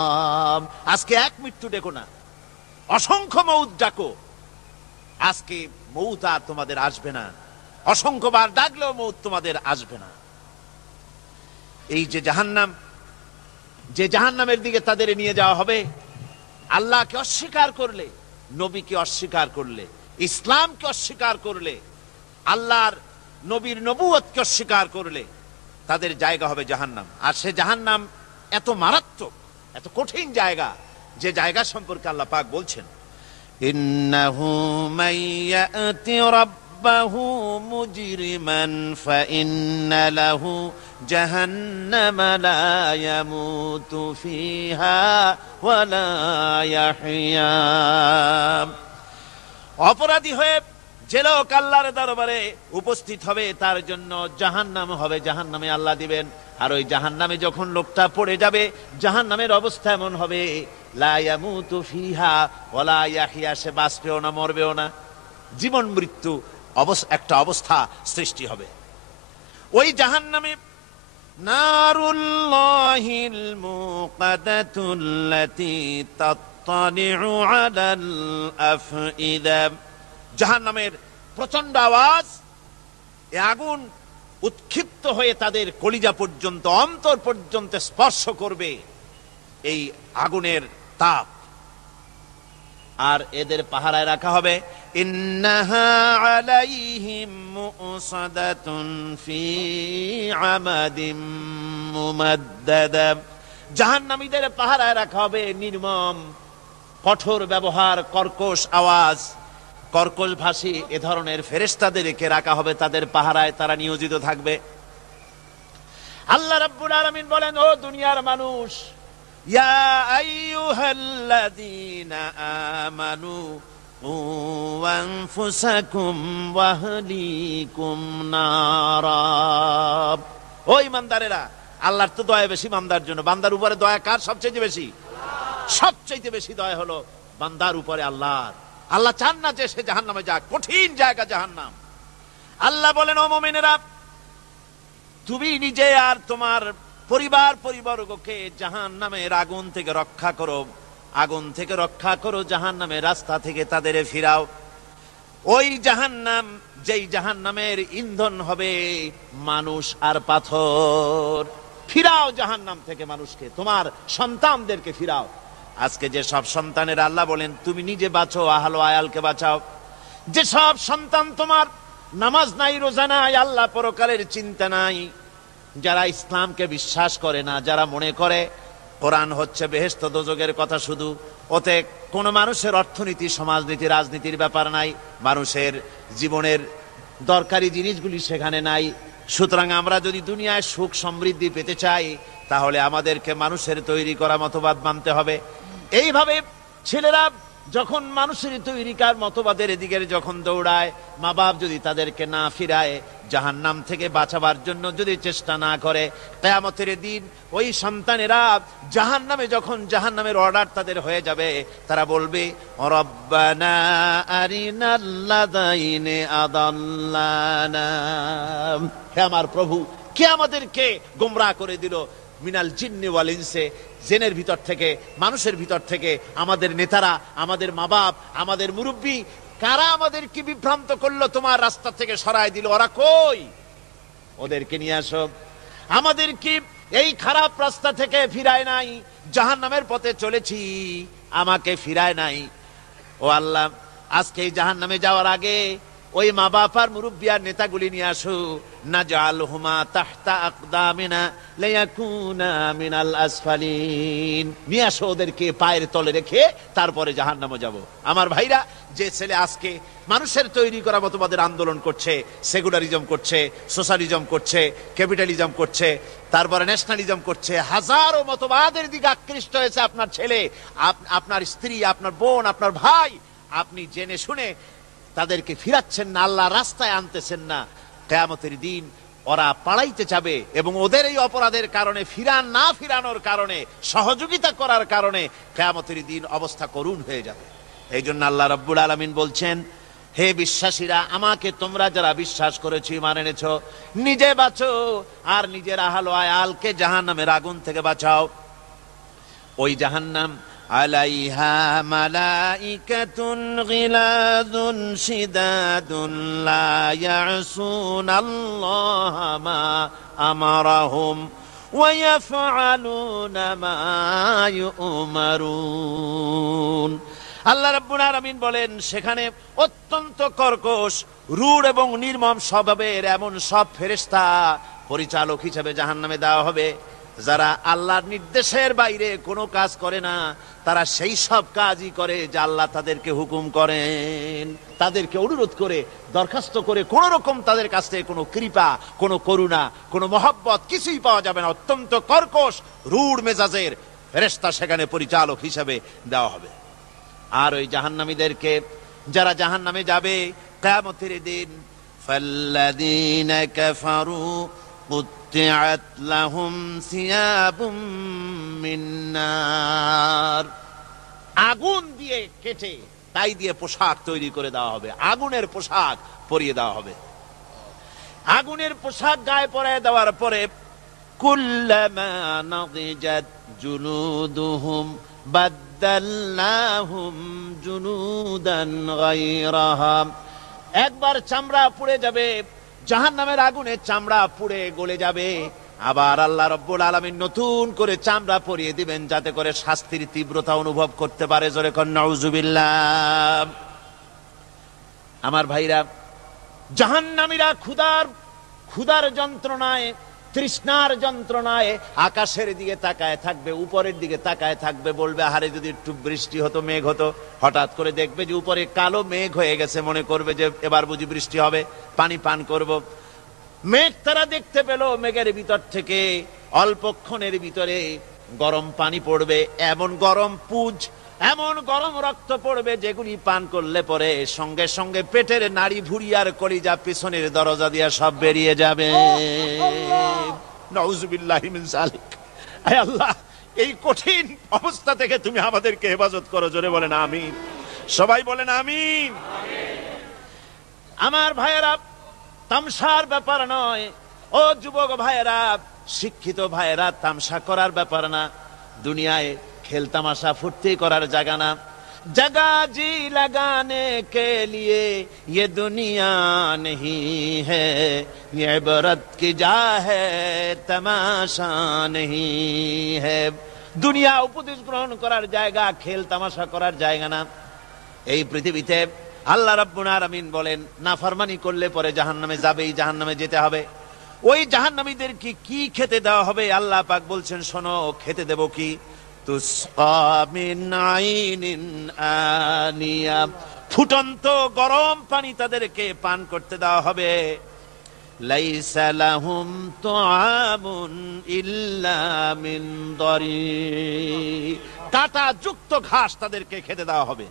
আজকে এক মৃত্যু ডেকো না, অসংখ্য মউত ডাকো। আজকে মউত আর তোমাদের আসবে না, অসংখ্যবার ডাকলেও মউত তোমাদের আসবে না। এই যে জাহান্নাম, যে জাহান্নামের দিকে তাদের নিয়ে যাওয়া হবে, আল্লাহকে অস্বীকার করলে, নবীকে অস্বীকার করলে, ইসলামকে অস্বীকার করলে, আল্লাহর নবীর নবুয়তকে অস্বীকার করলে তাদের জায়গা হবে জাহান্নাম। আর সে জাহান্নাম এত মারাত্মক, এত কঠিন জায়গা, যে জায়গা সম্পর্কে আল্লাহ পাক বলছেন ইন্নাহু মাইয়াতি রাব্বাহু মুজরিমান ফাইন্না লাহু জাহান্নামা লা ইয়ামুতু ফিহা ওয়া লা ইয়াহইয়া। অপরাধী হয়ে যে লোক আল্লাহর দরবারে উপস্থিত হবে, তার জন্য জাহান্নাম হবে, জাহান্নামে আল্লাহ দিবেন। আর ওই জাহান্নামে যখন লোকটা পড়ে যাবে, জাহান্নামের অবস্থা এমন হবে লা ইয়ামুতু ফিহা ওয়া লা ইয়াহইয়া, সে বাঁচবেও না, মরবেও না, জীবন মৃত্যু একটা অবস্থা সৃষ্টি হবে। ওই জাহান্নামে নারুল্লাহিল মুকাদাতুল্লাতী তাত্তালিউ আলাল আফইদা। জাহান্নামের প্রচন্ড আওয়াজ, এই আগুন উৎক্ষিপ্ত হয়ে তাদের কলিজা পর্যন্ত, অন্তর পর্যন্ত স্পর্শ করবে এই আগুনের তাপ। আর এদের পাহারায় রাখা হবে ইন্নাহা আলাইহিম মুসাদাতুন ফি আমাদিম মুমাদ্দাদা। জাহান্নামীদের পাহারায় রাখা হবে নির্মম, কঠোর ব্যবহার, কর্কশ আওয়াজ, কর্কশ ভাষী এ ধরনের ফেরেশতাদেরকে রাখা হবে তাদের পাহারায়, তারা নিয়োজিত থাকবে। আল্লাহ রাব্বুল আলামিন বলেন, ও দুনিয়ার মানুষ, ইয়া আইয়ুহাল্লাযীনা আমানু কু আনফুসাকুম ওয়া আহলিকুম নারা। ও ঈমানদারেরা, আল্লাহর তো দয়া বেশি বান্দার জন্য। বান্দার উপরে দয়া কার সবচেয়ে বেশি? সবচেয়ে বেশি দয়া হলো বান্দার উপরে আল্লাহর। আল্লাহ চান না যে সে জাহান্নামে যাক, কঠিন জায়গা জাহান্নাম। আল্লাহ বলেন, ও মুমিনেরা, তুমি নিজে আর তোমার পরিবারবর্গকে জাহান্নামের আগুন থেকে রক্ষা করো, আগুন থেকে রক্ষা করো, জাহান্নামের রাস্তা থেকে তাদের ফিরাও। ওই জাহান্নাম, যেই জাহান্নামের ইন্ধন হবে মানুষ আর পাথর। ফিরাও জাহান্নাম থেকে মানুষকে, তোমার সন্তানদেরকে ফিরাও। আজকে যে সব সন্তানের আল্লাহ বলেন তুমি নিজে বাঁচো, আহলো আয়ালকে বাঁচাও। যে সব সন্তান তোমার নামাজ নাই, রোজা নাই, আল্লাহ পরকালের চিন্তা নাই, যারা ইসলামকে বিশ্বাস করে না, যারা মনে করে কোরআন হচ্ছে বেহেশত দোজখের কথা শুধু, ওতে কোনো মানুষের অর্থনীতি, সমাজনীতি, রাজনীতির ব্যাপার নাই, মানুষের জীবনের দরকারি জিনিসগুলি সেখানে নাই। সুতরাং আমরা যদি দুনিয়ায় সুখ সমৃদ্ধি পেতে চাই, তাহলে আমাদেরকে মানুষের তৈরি করা মতবাদ মানতে হবে। এইভাবে ছেলেরা যখন মানুষের তৈরিকার মতবাদের দিকে যখন দৌড়ায়, মা বাপ যদি তাদেরকে না ফিরায়, জাহান্নাম থেকে বাঁচাবার জন্য যদি চেষ্টা না করে, কিয়ামতের দিন ওই সন্তানেরা জাহান্নামে, যখন জাহান্নামের অর্ডার তাদের হয়ে যাবে, তারা বলবে, রব্বানা আরিনাল্লাযাইনি আদাল্লানা, হে আমার প্রভু, কে আমাদেরকে গোমরাহ করে দিল, মিনাল জিন্নি ওয়াল ইনসে, জিনের ভিতর থেকে, মানুষের ভিতর থেকে, আমাদের নেতারা, আমাদের মা বাপ, আমাদের মুরব্বী, কারা আমাদেরকে বিভ্রান্ত করলো, তোমার রাস্তা থেকে সরায় দিল, ওরা কই? ওদেরকে নিয়ে আসো। আমাদেরকে এই খারাপ রাস্তা থেকে ফিরায় নাই, জাহান্নামের পথে চলেছি, আমাকে ফিরায় নাই। ও আল্লাহ, আজকে এই জাহান্নামে যাওয়ার আগে ওই মা বাপ আর মুরব্বী আর নেতাগুলি নিয়ে আসো। নাজআলহুমা তাহতা আকদামিনা লিয়াকুনা মিনাল আসফালিন, নিয়ে আসো ওদেরকে পায়ের তলে রেখে, তারপরে জাহান্নামে যাব। আমার ভাইরা, যে ছেলে আজকে মানুষের তৈরি করা মতবাদের আন্দোলন করছে, সেকুলারিজম করছে, সোশ্যালিজম করছে, ক্যাপিটালিজম করছে, তারপরে ন্যাশনালিজম করছে, হাজারো মতবাদের দিকে আকৃষ্ট হয়েছে আপনার ছেলে, আপনার স্ত্রী, আপনার বোন, আপনার ভাই, আপনি জেনে শুনে তাদেরকে ফিরাচ্ছেন না, আল্লাহ রাস্তায় আনতেছেন না। কিয়ামতের দিন ওরা পালাইতে যাবে, এবং ওদের এই অপরাধের কারণে, না ফিরানোর কারণে, সহযোগিতা করার কারণে কিয়ামতের দিন অবস্থা করুণ হয়ে যাবে। এই জন্য আল্লাহ রাব্বুল আলামিন বলছেন, হে বিশ্বাসীরা, আমাকে তোমরা যারা বিশ্বাস করেছো, ঈমান এনেছো, নিজে বাঁচো আর নিজের আহল আয়ালকে জাহান্নামের আগুন থেকে বাঁচাও। ওই জাহান্নাম আলাইহা মালাইকাতুন গিলাযুন শিদাদুন লা ইয়াসুনাল্লাহা মা আমারাহুম ওয়া ইয়াফআলুনা মা ইউমারুন। আল্লাহ রাব্বুল আলামিন বলেন, সেখানে অত্যন্ত কর্কশ, রূঢ় এবং নির্মম স্বভাবের এমন সব ফেরেশতা পরিচালক হিসেবে জাহান্নামে দেওয়া হবে, যারা আল্লাহর নির্দেশের বাইরে কোনো কাজ করে না। তারা সেই সব কাজই করে যা আল্লাহ তাদেরকে হুকুম করেন, তাদেরকে অনুরোধ করে, দরখাস্ত করে, কোন রকম তাদের কাছ থেকে কোনো কৃপা, কোনো করুণা, কোনো মহব্বত কিছুই পাওয়া যাবে না। অত্যন্ত কর্কশ, রূঢ় মেজাজের ফেরেশতা সেখানে পরিচালক হিসেবে দেওয়া হবে। আর ওই জাহান্নামীদেরকে, যারা জাহান্নামে যাবে কিয়ামতের দিন, ফাল্লাযীনা কাফারু কুত্তিআত লাহুম সিয়াবুম মিন নার, আগুন দিয়ে কেটে তাই দিয়ে পোশাক তৈরি করে দেওয়া হবে, আগুনের পোশাক পরিয়ে দেওয়া হবে। আগুনের পোশাক গায়ে পরায় দেওয়ার পরে, কুল্লামা নাদিজাত জুলুদুহুম বাদদালনাহুম জুলুদান গায়রাহা, একবার চামড়া পুড়ে যাবে, জাহান্নামের আগুনে চামড়া পুড়ে গলে যাবে, আবার আল্লাহ রাব্বুল আলামিন নতুন করে চামড়া পরিয়ে দিবেন, যাতে করে শাস্তির তীব্রতা অনুভব করতে পারে। জোরে কোন নাউজুবিল্লাহ। আমার ভাইরা, জাহান্নামীরা ক্ষুধার যন্ত্রণায়, তৃষ্ণার যন্ত্রণায় আকাশের দিকে তাকায় থাকবে, উপরের দিকে তাকায় থাকবে, বলবে, আহারে যদি একটু বৃষ্টি হতো, মেঘ হতো। হঠাৎ করে দেখবে যে উপরে কালো মেঘ হয়ে গেছে, মনে করবে যে এবার বুঝি বৃষ্টি হবে, পানি পান করব। মেঘ তারা দেখতে পেল, মেঘের ভিতর থেকে অল্পক্ষণের ভিতরে গরম পানি পড়বে, এমন গরম পুঁজ, এমন গরম রক্ত পড়বে, যেগুলি পান করলে পরে সঙ্গে সঙ্গে পেটের নাড়ি, ভুঁড়ি আর কলিজা পিছনের দরজা দিয়ে সব বেরিয়ে যাবে। নাউজুবিল্লাহি মিন যালিক। হে আল্লাহ, এই কঠিন অবস্থা থেকে তুমি আমাদেরকে হেফাজত করো। জোরে বলেন আমিন। সবাই বলেন আমিন। আমার ভাইয়েরা, তামসার ব্যাপার নয়। ও যুবক ভাইয়েরা, শিক্ষিত ভাইয়েরা, তামসা করার ব্যাপার না। দুনিয়ায় খেল তামাশা ফুর্তি করার জায়গা না। जगह जी लगाने के लिए ये दुनिया नहीं है, ये इबरत की जा है तमाशा नहीं है। দুনিয়া উপদেশ গ্রহণ করার জায়গা, খেল তামাশা করার জায়গা না। এই পৃথিবীতে আল্লাহ রাব্বুল আলামিন বলেন, নাফরমানি করলে পরে জাহান্নামে যাবেই, জাহান্নামে যেতে হবে। ওই জাহান্নামীদের কি খেতে দেওয়া হবে? আল্লাহ পাক বলছেন, শোনো, খেতে দেব কি? তুসকা মিন আইনিন আনিয়া, ফুটন্ত গরম পানি তাদেরকে পান করতে দেওয়া হবে। লাইসা লাহুম তুআমুন ইল্লা মিন দারি, কাঁটা যুক্ত ঘাস তাদেরকে খেতে দেওয়া হবে।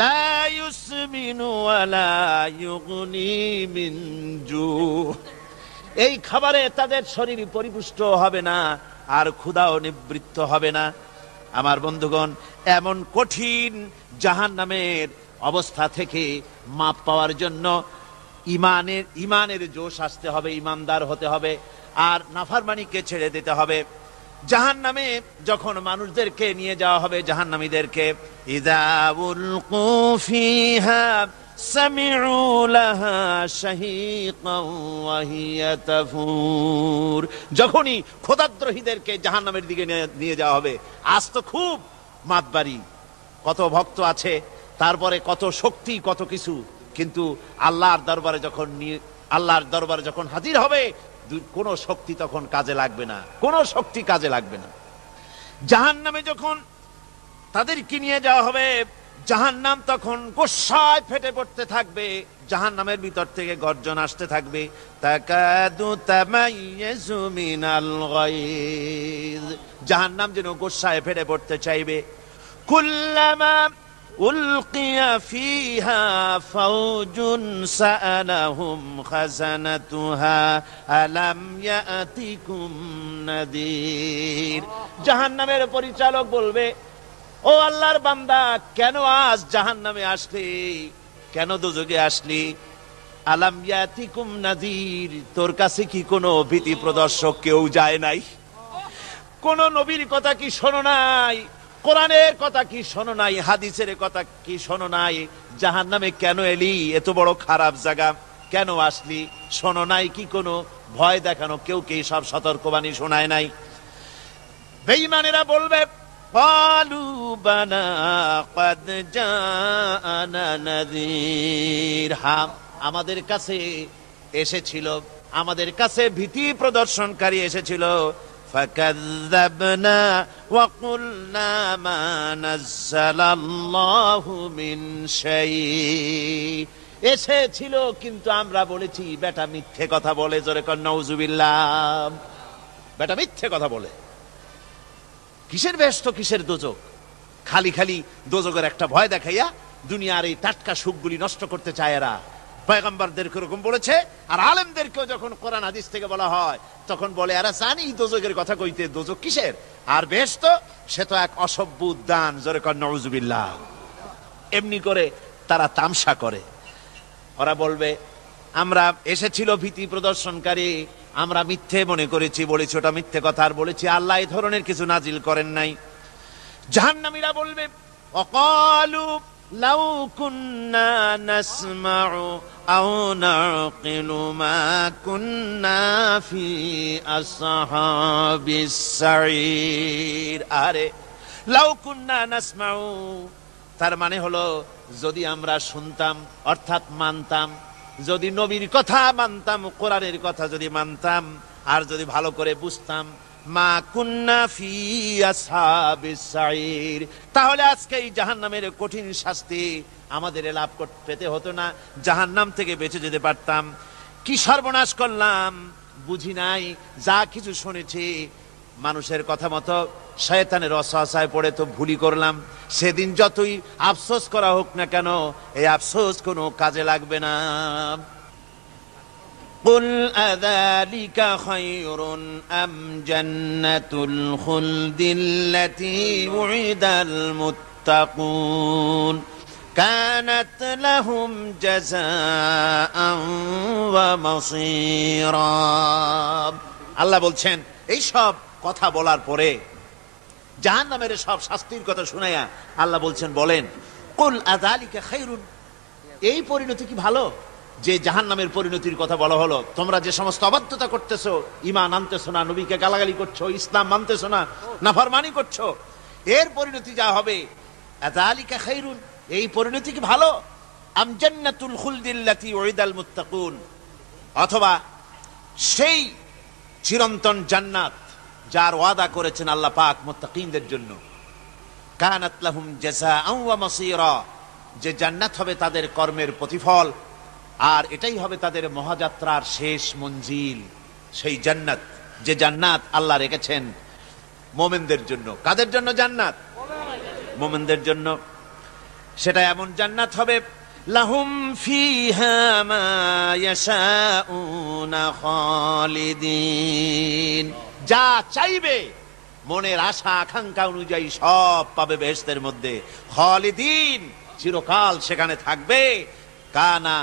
লা ইউসমিনু ওয়ালা ইউগনি মিন জু, এই খাবারে তাদের শরীর পরিপুষ্ট হবে না, আর ক্ষুধাও নিবৃত্ত হবে না। আমার বন্ধুগণ, এমন কঠিন জাহান্নামের অবস্থা থেকে মাপ পাওয়ার জন্য ইমানের জোশ আসতে হবে, ইমানদার হতে হবে, আর নাফরমানিকে ছেড়ে দিতে হবে। জাহান্নামে যখন মানুষদেরকে নিয়ে যাওয়া হবে, জাহান্নামীদেরকে, ইযা উলকু ফিহা সামিউ লাহা শাহীকান ওয়া হিয়া তাফুর, যখনই খোদাদ্রোহীদেরকে জাহান্নামের দিকে নিয়ে যাওয়া হবে, আজ তো খুব মাতবাড়ি, কত ভক্ত আছে, তারপরে কত শক্তি, কত কিছু, কিন্তু আল্লাহর দরবারে যখন হাজির হবে, কোনো শক্তি তখন কাজে লাগবে না, কোনো শক্তি কাজে লাগবে না। জাহান্নামে যখন তাদেরকে নিয়ে যাওয়া হবে, জাহান্নাম তখন গোসায় ফেটে পড়তে থাকবে, জাহান্নামের ভিতর থেকে গর্জন আসতে থাকবে, তাকাদু তামাইয়াজু মিনাল গায়জ, জাহান্নাম যেন গোসায় ফেটে পড়তে চাইবে। কুল্লামা উলকিয়া ফিহা ফাওজুন সাআলাহুম খাজানাতুহা আলাম ইয়াতিকুম নাদির, জাহান্নামের পরিচালক বলবে, ও আল্লাহর বান্দা, কেন আজ জাহান্নামে আসলি, কেন দোজখে আসলি? আলাম ইয়াতিকুম নাযীর, তোর কাছে কি কোনো ভীতি প্রদর্শক কেউ যায় নাই? কোন নবীর কথা কি শোনো নাই? কোরআনের কথা কি শোনো নাই? হাদিসের কথা কি শোনো নাই? জাহান্নামে কেন এলি? এত বড় খারাপ জায়গা কেন আসলি? শোনো নাই কি? কোনো ভয় দেখানো কেউ কি সব সতর্কবাণী শোনায় নাই? বেঈমানেরা বলবে, قالوا بلى قد جاءنا نذير, হ্যাঁ, আমাদের কাছে এসেছিল, আমাদের কাছে ভীতি প্রদর্শনকারী এসেছিল। فكذبنا وقلنا ما نزل الله من شيء, এসেছিল কিন্তু আমরা বলেছি বেটা মিথ্যে কথা বলে। জোরে কর নাউজুবিল্লাহ। বেটা মিথ্যে কথা বলে। কিসের বেহেশত, কিসের দোজখ? খালি খালি দোজখের একটা ভয় দেখাইয়া দুনিয়ার এই টাটকা সুখগুলি নষ্ট করতে চায় এরা। পয়গম্বরদেরকে এরকম বলেছে, আর আলেমদেরকেও যখন কোরআন হাদিস থেকে বলা হয় তখন বলে, এরা জানি দোজখের কথা কইতে, দোজখ কিসের, আর বেহেশত সে তো এক অসভ্য উদ্যান। জোরে কর নাউজুবিল্লাহ। এমনি করে তারা তামসা করে। ওরা বলবে, আমরা এসেছিল ভীতি প্রদর্শনকারী, আমরা মিথ্যে মনে করেছি, বলেছি ওটা মিথ্যে কথা, আর বলেছি আল্লাহ এই ধরনের কিছু নাজিল করেন নাই। জাহান্নামীরা বলবে, ওয়াকালু লাউ কুন্না নাসমাউ আও নাকিলু মা কুন্না ফি আসহাবিস সাঈর। আরে লাউ কুন্না নাসমাউ, তার মানে হলো যদি আমরা শুনতাম, অর্থাৎ মানতাম, যদি নবীর কথা মানতাম, কোরআনের কথা যদি মানতাম, আর যদি ভালো করে বুঝতাম, মা কুন্না ফি আসহাবিস সাঈর, তাহলে আজকে এই জাহান্নামের কঠিন শাস্তি আমাদের লাভ পেতে হতো না, জাহান্নাম থেকে বেঁচে যেতে পারতাম। কি সর্বনাশ করলাম, বুঝি নাই, যা কিছু শুনেছি মানুষের কথা মতো শয়তানের ওয়াসওয়াসায় পড়ে তো ভুলই করলাম। সেদিন যতই আফসোস করা হোক না কেন, এই আফসোস কোনো কাজে লাগবে না। কুল আযালিকা খায়রুন আম জান্নাতুল খুলদিল্লাতী উইদাল মুত্তাকুন। কানাত লাহুম জাযাআন ওয়া মাসীরা। আল্লাহ বলছেন এই সব কথা বলার পরে জাহান্নামের সব শাস্তির কথা শুনাইয়া আল্লাহ বলছেন, বলেন কুল আযালিকা খায়রুন, এই পরিণতি কি ভালো যে জাহান্নামের পরিণতির কথা বলা হলো? তোমরা যে সমস্ত অবাধ্যতা করতেছো, ঈমান আনতেছো না, নবীকে গালাগালি করছো, ইসলাম মানতেছো না, নাফরমানি করছো, এর পরিণতি যা হবে, আযালিকা খায়রুন, এই পরিণতি কি ভালো? আম জান্নাতুল খুলদিল্লাতী উইদাল মুত্তাকুন, অথবা সেই চিরন্তন জান্নাত যার ওয়াদা করেছেন আল্লাহ পাক মুত্তাকিনদের জন্য। কানাত লাহুম জাযাআন ওয়া মাসীরা, যে জান্নাত হবে তাদের কর্মের প্রতিফল, আর এটাই হবে তাদের মহাযাত্রার শেষ মঞ্জিল। সেই জান্নাত, যে জান্নাত আল্লাহ রেখেছেন মুমিনদের জন্য। কাদের জন্য জান্নাত? মুমিনদের জন্য। সেটা এমন জান্নাত হবে, লাহুম ফিহা মা ইয়াশাউনা খালিদিন, যা চাইবে মনের আশা আকাঙ্ক্ষা অনুযায়ী সব পাবে বেহেশতের মধ্যে। খালিদিন, চিরকাল সেখানে থাকবে। কানা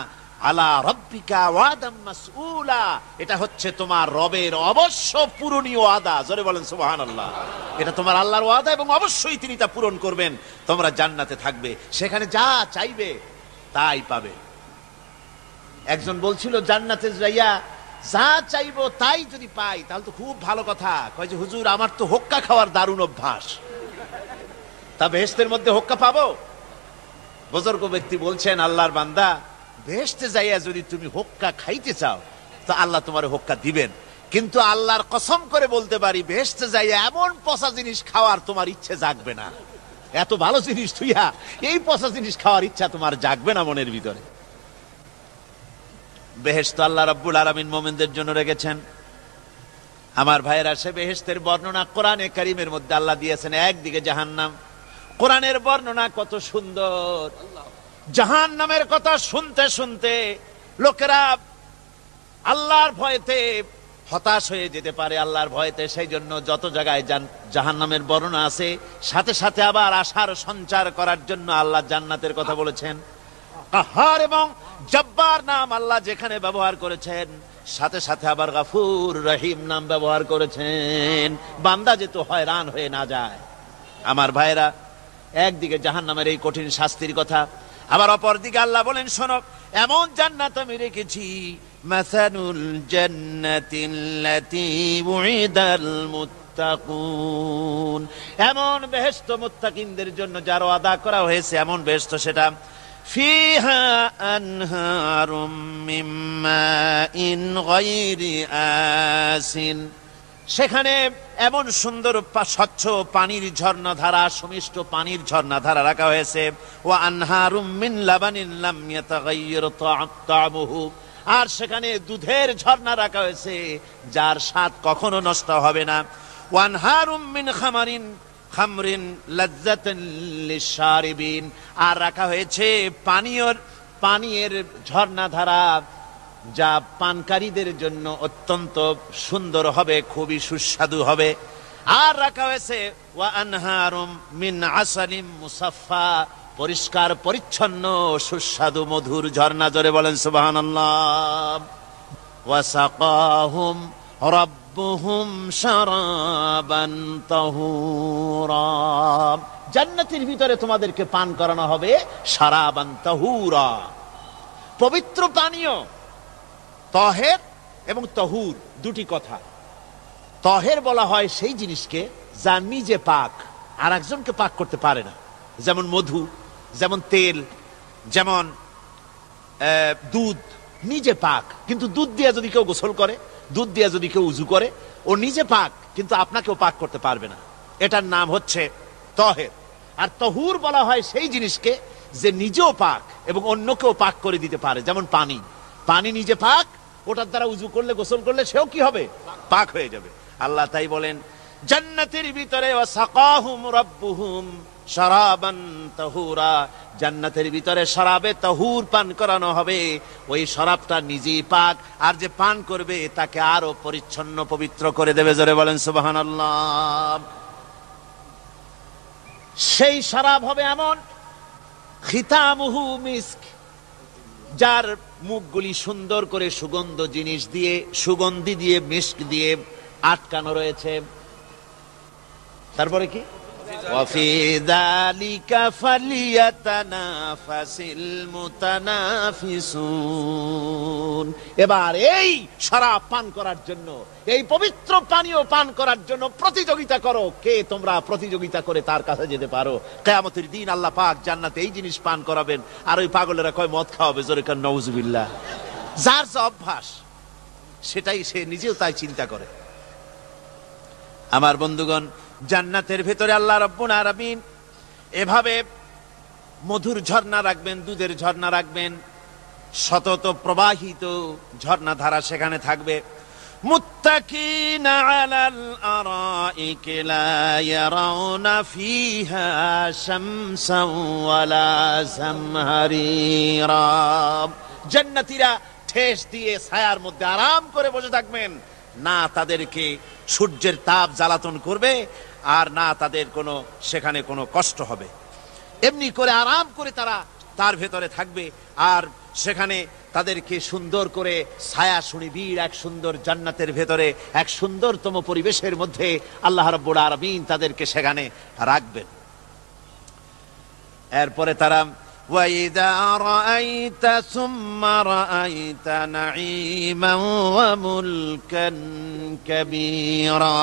আলা রাব্বিকা ওয়াদাম মাসউলা, এটা হচ্ছে তোমার রবের অবশ্য পূরণীয় ওয়াদা। জোরে বলেন সুবহানাল্লাহ। এটা তোমার আল্লাহর ওয়াদা এবং অবশ্যই তিনি তা পূরণ করবেন। তোমরা জান্নাতে থাকবে, সেখানে যা চাইবে তাই পাবে। একজন বলছিল জান্নাতে যাইয়া যা চাইবো তাই যদি পাই তাহলে তো খুব ভালো কথা। কয় যে হুজুর আমার তো হোক্কা খাওয়ার দারুণ অভ্যাস, তা বেহেশতের মধ্যে হোক্কা পাবো? বুজুর্গ ব্যক্তি বলছেন, আল্লাহর বান্দা, বেহেশতে যাইয়া যদি তুমি হোক্কা খাইতে চাও তো আল্লাহ তোমার হোক্কা দিবেন, কিন্তু আল্লাহর কসম করে বলতে পারি বেহেশতে যাইয়া এমন পচা জিনিস খাওয়ার তোমার ইচ্ছে জাগবে না। এত ভালো জিনিস তুইয়া এই পচা জিনিস খাওয়ার ইচ্ছা তোমার জাগবে না মনের ভিতরে। বেহেশত আল্লাহ রাব্বুল আলামিন মুমিনদের জন্য রেখেছেন। আমার ভাইয়েরা, সে বেহেশতের বর্ণনা কোরআনে কারীমের মধ্যে আল্লাহ দিয়েছেন। একদিকে জাহান্নাম, কোরআনের বর্ণনা কত সুন্দর। জাহান্নামের কথা শুনতে শুনতে লোকেরা আল্লাহর ভয়তে হতাশ হয়ে যেতে পারে, আল্লাহর ভয়তে। সেই জন্য যত জায়গায় জাহান্নামের বর্ণনা আছে, সাথে সাথে আবার আশার সঞ্চার করার জন্য আল্লাহ জান্নাতের কথা বলেছেন। কাহার এবং জব্বার নাম আল্লাহ যেখানে ব্যবহার করেছেন, সাথে সাথে আবার গাফুর রহিম নাম ব্যবহার করেছেন, বান্দা যেহেতু হয়রান হয়ে না যায়। আমার ভাইরা, একদিকে জাহান্নামের এই কঠিন শাস্তির কথা, আবার অপর দিকে আল্লাহ বলেন, শোনো, এমন জান্নাত আমি রেখেছি, মাসানুল জান্নাতিল্লাতী উইদাল মুত্তাকুন, এমন বেহেশত মুত্তাকিনদের জন্য যার ওয়াদা করা হয়েছে, এমন বেহেশত সেটা, ফিহা আনহারুম মিন মাইন গায়রি আসিন, সেখানে এমন সুন্দর স্বচ্ছ পানির ঝর্ণাধারা, সুমিষ্ট পানির ঝর্ণাধারা রাখা হয়েছে। ওয়া আনহারুম মিন লাবানিন লাম ইয়াতাগায়্যার তা'আমুহু, আর সেখানে দুধের ঝর্ণা রাখা হয়েছে যার স্বাদ কখনো নষ্ট হবে না। ওয়া আনহারুম মিন খামরিন লাজ্জাতান লিশারিবিন, আর রাখা হয়েছে পানীয়ের ঝর্ণাধারা যা পানকারীদের জন্য অত্যন্ত সুন্দর হবে, খুবই সুস্বাদু হবে। আর রাখা হয়েছে ওয়া আনহারুম মিন আসালিম মুসাফফা, পরিষ্কার পরিচ্ছন্ন সুস্বাদু মধুর ঝর্ণা। জোরে বলেন সুবহানাল্লাহ। ওয়া সাকাহুম রাব্বুহুম শারাবান তাহুরা, জান্নাতের ভিতরে তোমাদেরকে পান করানো হবে শারাবান তাহুরা, পবিত্র পানীয়। তহের এবং তহুর দুটি কথা। তহের বলা হয় সেই জিনিসকে যা নিজে পাক, আর একজনকে পাক করতে পারে না, যেমন মধু, যেমন তেল, যেমন দুধ নিজে পাক, কিন্তু দুধ দিয়ে যদি কেউ গোসল করে, দুধ দিয়ে যদি কেউ উজু করে, ও নিজে পাক, কিন্তু আপনাকেও পাক করতে পারবে না। এটার নাম হচ্ছে তহের। আর তহুর বলা হয় সেই জিনিসকে যে নিজেও পাক এবং অন্যকেও পাক করে দিতে পারে, যেমন পানি। পানি নিজে পাক, ওটার দ্বারা উজু করলে, গোসল করলে সেও কি হবে? পাক হয়ে যাবে। আল্লাহ তাই বলেন জান্নাতের ভিতরে ওয়া সাকাহুম রাব্বুহুম শারাবান তাহুরা, জান্নাতের ভিতরে শরাবে তাহুর পান করানো হবে। ওই শরাবটা নিজেই পাক, আর যে পান করবে তাকে আরো পরিচ্ছন্ন পবিত্র করে দেবে। জোরে বলেন সুবহানাল্লাহ। সেই শরাব হবে এমন, খিতামুহু মিস্ক, যার মুখগুলি সুন্দর করে সুগন্ধ জিনিস দিয়ে, সুগন্ধি দিয়ে, মিস্ক দিয়ে আটকানো রয়েছে। তারপরে কি? ওয়াফি যালিকা ফালিয়াতানাফাসিল মুতানাফিসুন। এবার এই শরাব পান করার জন্য, এই পবিত্র পানীয় পান করার জন্য প্রতিযোগিতা করো, কে তোমরা প্রতিযোগিতা করে তার কাছে যেতে পারো। কিয়ামতের দিন আল্লাহ পাক জান্নাতে এই জিনিস পান করাবেন, আর ওই পাগলেরা কয় মদ খাওয়াবে। জোরে কান নাউজুবিল্লাহ। যার যে অভ্যাস সেটাই সে নিজেও তাই চিন্তা করে। আমার বন্ধুগণ, জান্নাতের ভেতরে আল্লাহ রাব্বুল আলামিন এভাবে মধুর ঝর্ণা রাখবেন, দুধের ঝর্ণা রাখবেন, সতত প্রবাহিত ঝর্ণা ধারা সেখানে থাকবে। মুত্তাকিনা আলাল আরাইকি লা ইয়ারাউনা ফিহা শামসান ওয়ালা জামহারিরা। জান্নাতীরা ঠেস দিয়ে ছায়ার মধ্যে আরাম করে বসে থাকবেন, না তাদেরকে সূর্যের তাপ জ্বালাতন করবে, আর না তাদের কোনো সেখানে কোনো কষ্ট হবে। এমনি করে আরাম করে তারা তার ভেতরে থাকবে, আর সেখানে তাদেরকে সুন্দর করে ছায়া সুনিবিড় এক সুন্দর জান্নাতের ভেতরে এক সুন্দরতম পরিবেশের মধ্যে আল্লাহ রাব্বুল আলামিন তাদেরকে সেখানে রাখবেন। এরপরে তারা وَإِذَا رَأَيْتَ ثُمَّ رَأَيْتَ نَعِيمًا وَمُلْكًا كَبِيرًا।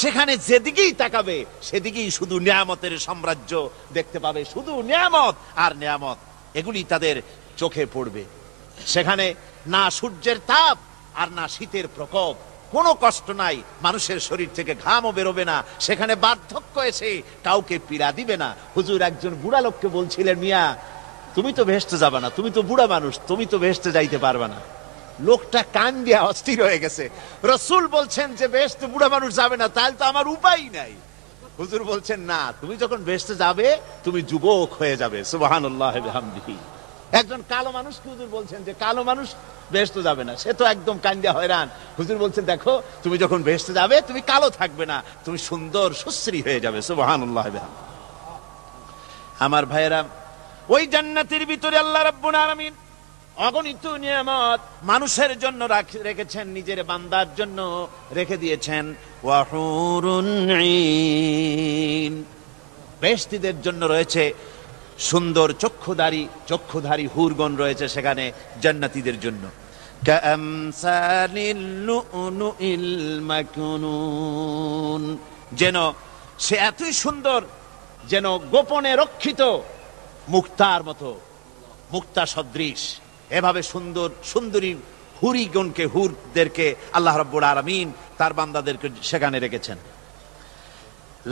সেখানে যেদিকেই তাকাবে সেদিকেই শুধু নিয়ামতের সাম্রাজ্য দেখতে পাবে, শুধু নিয়ামত আর নিয়ামত, এগুলি তাদের চোখে পড়বে। সেখানে না সূর্যের তাপ আর না শীতের প্রকোপ, কোনো কষ্ট নাই, মানুষের শরীর থেকে ঘামও বেরোবে না, সেখানে বার্ধক্য এসে কাউকে পীড়া দিবে না। হুজুর একজন বুড়া লোককে বলছিলেন, মিয়া তুমি তো ভেস্তে যাবে না, তুমি তো বুড়া মানুষ, তুমি তো ভেস্তে যাইতে পারবে না। লোকটা কান দিয়া অস্থির হয়ে গেছে। রাসূল বলছেন যে ভেস্তে বুড়া মানুষ যাবে না, তাহলে তো আমার উপায় নাই। হুজুর বলছেন না, তুমি যখন ভেস্তে যাবে তুমি যুবক হয়ে যাবে। সুবহানাল্লাহি ওয়া বিহামদিহি। একজন কালো মানুষকে হুজুর বলছেন যে কালো মানুষ বেহেশতে যাবে না, সে তো একদম কান্দিয়া হয়রান। হুজুর বলছেন দেখো, তুমি যখন বেহেশতে যাবে তুমি কালো থাকবে না, তুমি সুন্দর সুশ্রী হয়ে যাবে। সুবহানাল্লাহ। আমার ভাইয়েরা, ওই জান্নাতের ভিতরে আল্লাহ রাব্বুল আলামিন অগণিত নিয়ামত মানুষের জন্য রেখেছেন, নিজের বান্দার জন্য রেখে দিয়েছেন। ওয়া হুরুন ঈন, বেহেশতীদের জন্য রয়েছে সুন্দর চক্ষুধারী হুরগণ রয়েছে সেখানে জান্নাতীদের জন্য। কামসালিল লুলুইল মাকনুন, যেন সে এতই সুন্দর, যেন গোপনে রক্ষিত মুক্তার মতো, মুক্তা সদৃশ। এভাবে সুন্দর সুন্দরী হুরদেরকে আল্লাহ রাব্বুল আলামিন তার বান্দাদেরকে সেখানে রেখেছেন।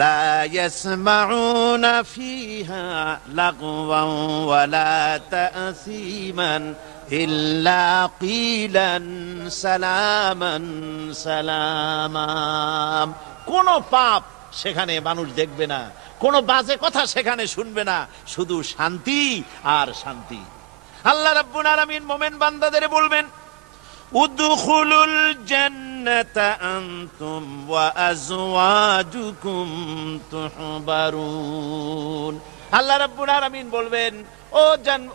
لا يسمعون فيها لغوا ولا تأثيما إلا قيلا سلاما سلاما। কোনো পাপ সেখানে মানুষ দেখবে না, কোনো বাজে কথা সেখানে শুনবে না, শুধু শান্তি আর শান্তি। আল্লাহ রাব্বুল আলামিন মুমিন বান্দাদের বলবেন, উদখুলুল জান্নাতা আনতুম ওয়া আজওয়াজুকুম তুহবারুন। আল্লাহ রাব্বুল আলামিন বলবেন,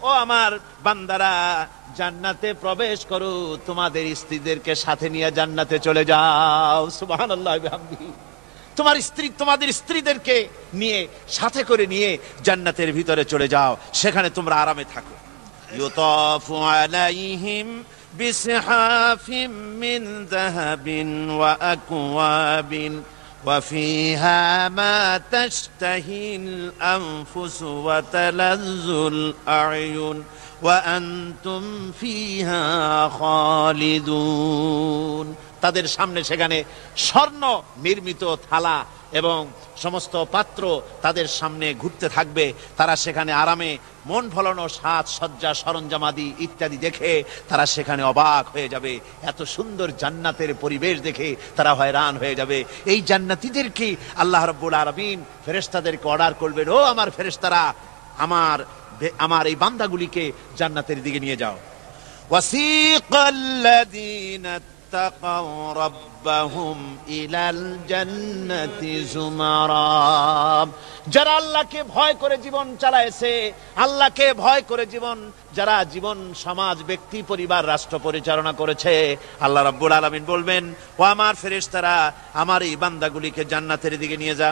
ও আমার বান্দারা, জান্নাতে প্রবেশ করো, তোমাদের স্ত্রীদেরকে সাথে নিয়ে জান্নাতে চলে যাও। সুবহানাল্লাহি ওয়া বিহামদিহি। তোমাদের স্ত্রীদেরকে নিয়ে, সাথে করে নিয়ে জান্নাতের ভিতরে চলে যাও, সেখানে তোমরা আরামে থাকো। ইউতাফু আলাইহিম بسحاف من ذهب وأكواب وفيها ما تشتهي الأنفس وتلذ الأعين وأنتم فيها خالدون। তাদের সামনে সেখানে স্বর্ণ নির্মিত থালা এবং সমস্ত পাত্র তাদের সামনে ঘুরতে থাকবে। তারা সেখানে আরামে মন ভোলানো সাজ সজ্জা সরঞ্জামাদি ইত্যাদি দেখে তারা সেখানে অবাক হয়ে যাবে। এত সুন্দর জান্নাতের পরিবেশ দেখে তারা হয়রান হয়ে যাবে। এই জান্নাতীদেরকে আল্লাহ রাব্বুল আলামিন ফেরেশতাদেরকে অর্ডার করবেন, ও আমার ফেরেশতারা, আমার এই বান্দাগুলিকে জান্নাতের দিকে নিয়ে যাও। ওয়াসিকাল্লাযীনা ইত্তাকাউ রাব্বাহুম ইলাল জান্নাতি যুমারা। যারা আল্লাহকে ভয় করে জীবন চালায়েছে, আল্লাহকে ভয় করে যারা জীবন সমাজ ব্যক্তি পরিবার রাষ্ট্র পরিচালনা করেছে, আল্লাহ রাব্বুল আলামিন বলবেন, ও আমার ফেরেশতারা, আমার এই বান্দাগুলিকে জান্নাতের দিকে নিয়ে যা।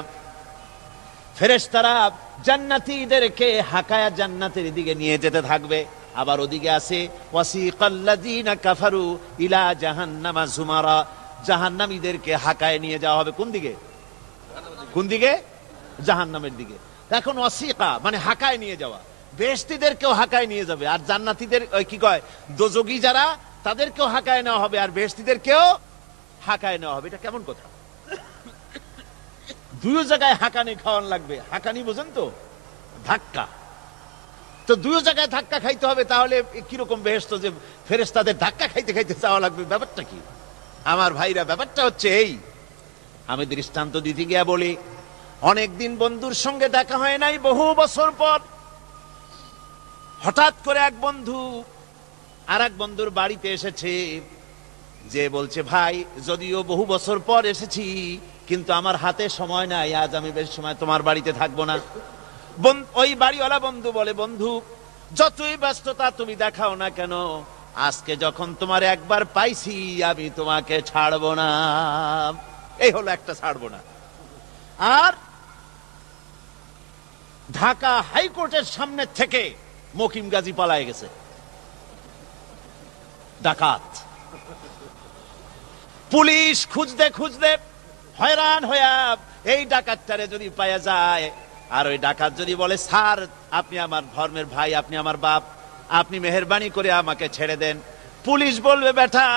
ফেরেশতারা জান্নাতীদেরকে হাকায়া জান্নাতের দিকে নিয়ে যেতে থাকবে। আবার ওদিকে আছে ওয়াসিকাল্লাযীনা কাফারু ইলা জাহান্নামা যুমারা, জাহান্নামীদেরকে হাকায় নিয়ে যাওয়া হবে কোন দিকে? কোন দিকে? জাহান্নামের দিকে। এখন ওয়াসিকা মানে হাকায় নিয়ে যাওয়া, বেহেশতীদেরকেও হাকায় নিয়ে যাবে, আর জান্নাতীদের কি কয় দোজখী যারা তাদেরকেও হাকায় নেওয়া হবে, আর বেহেশতীদেরকেও হাকায় নেওয়া হবে। এটা কেমন কথা? দুই জায়গায় হাঁকানি খাওয়ান লাগবে। হাঁকানি বোঝেন তো? ধাক্কা। তো দুই জায়গায় ধাক্কা খাইতে হবে, তাহলে কিরকম বেহেশত যে ফেরেশতাদের ধাক্কা খাইতে খাইতে যাওয়া লাগবে? ব্যাপারটা কি আমার ভাইরা? ব্যাপারটা হচ্ছে এই, আমি দৃষ্টান্ত দিতে গিয়া বলি, অনেকদিন বন্ধুর সঙ্গে দেখা হয় নাই, বহু বছর পর হঠাৎ করে এক বন্ধু আর এক বন্ধুর বাড়িতে এসেছে, যে বলছে, ভাই যদিও বহু বছর পর এসেছি, কিন্তু আমার হাতে সময় নাই, আজ আমি বেশ সময় তোমার বাড়িতে থাকবো না। ওই বাড়িওয়ালা বন্ধু বলে, বন্ধু যতই ব্যস্ততা তুমি দেখাও না কেন, আজকে যখন তোমার একবার পাইছি আমি তোমাকে ছাড়বো না। এই হলো একটা ছাড়বো না। আর ঢাকা হাইকোর্টের সামনে থেকে মকিম গাজী পালায় গেছে, ডাকাত। পুলিশ খুঁজতে খুঁজতে হয়রান হইয়া এই ডাকাতটারে যদি পাওয়া যায়, আর ওই ডাকাত যদি বলে, স্যার আপনি আমার ধর্মের ভাই, আপনি আমার বাপ, আপনি মেহেরবানি করে আমাকে ছেড়ে দেন, পুলিশ বলবে, বেটা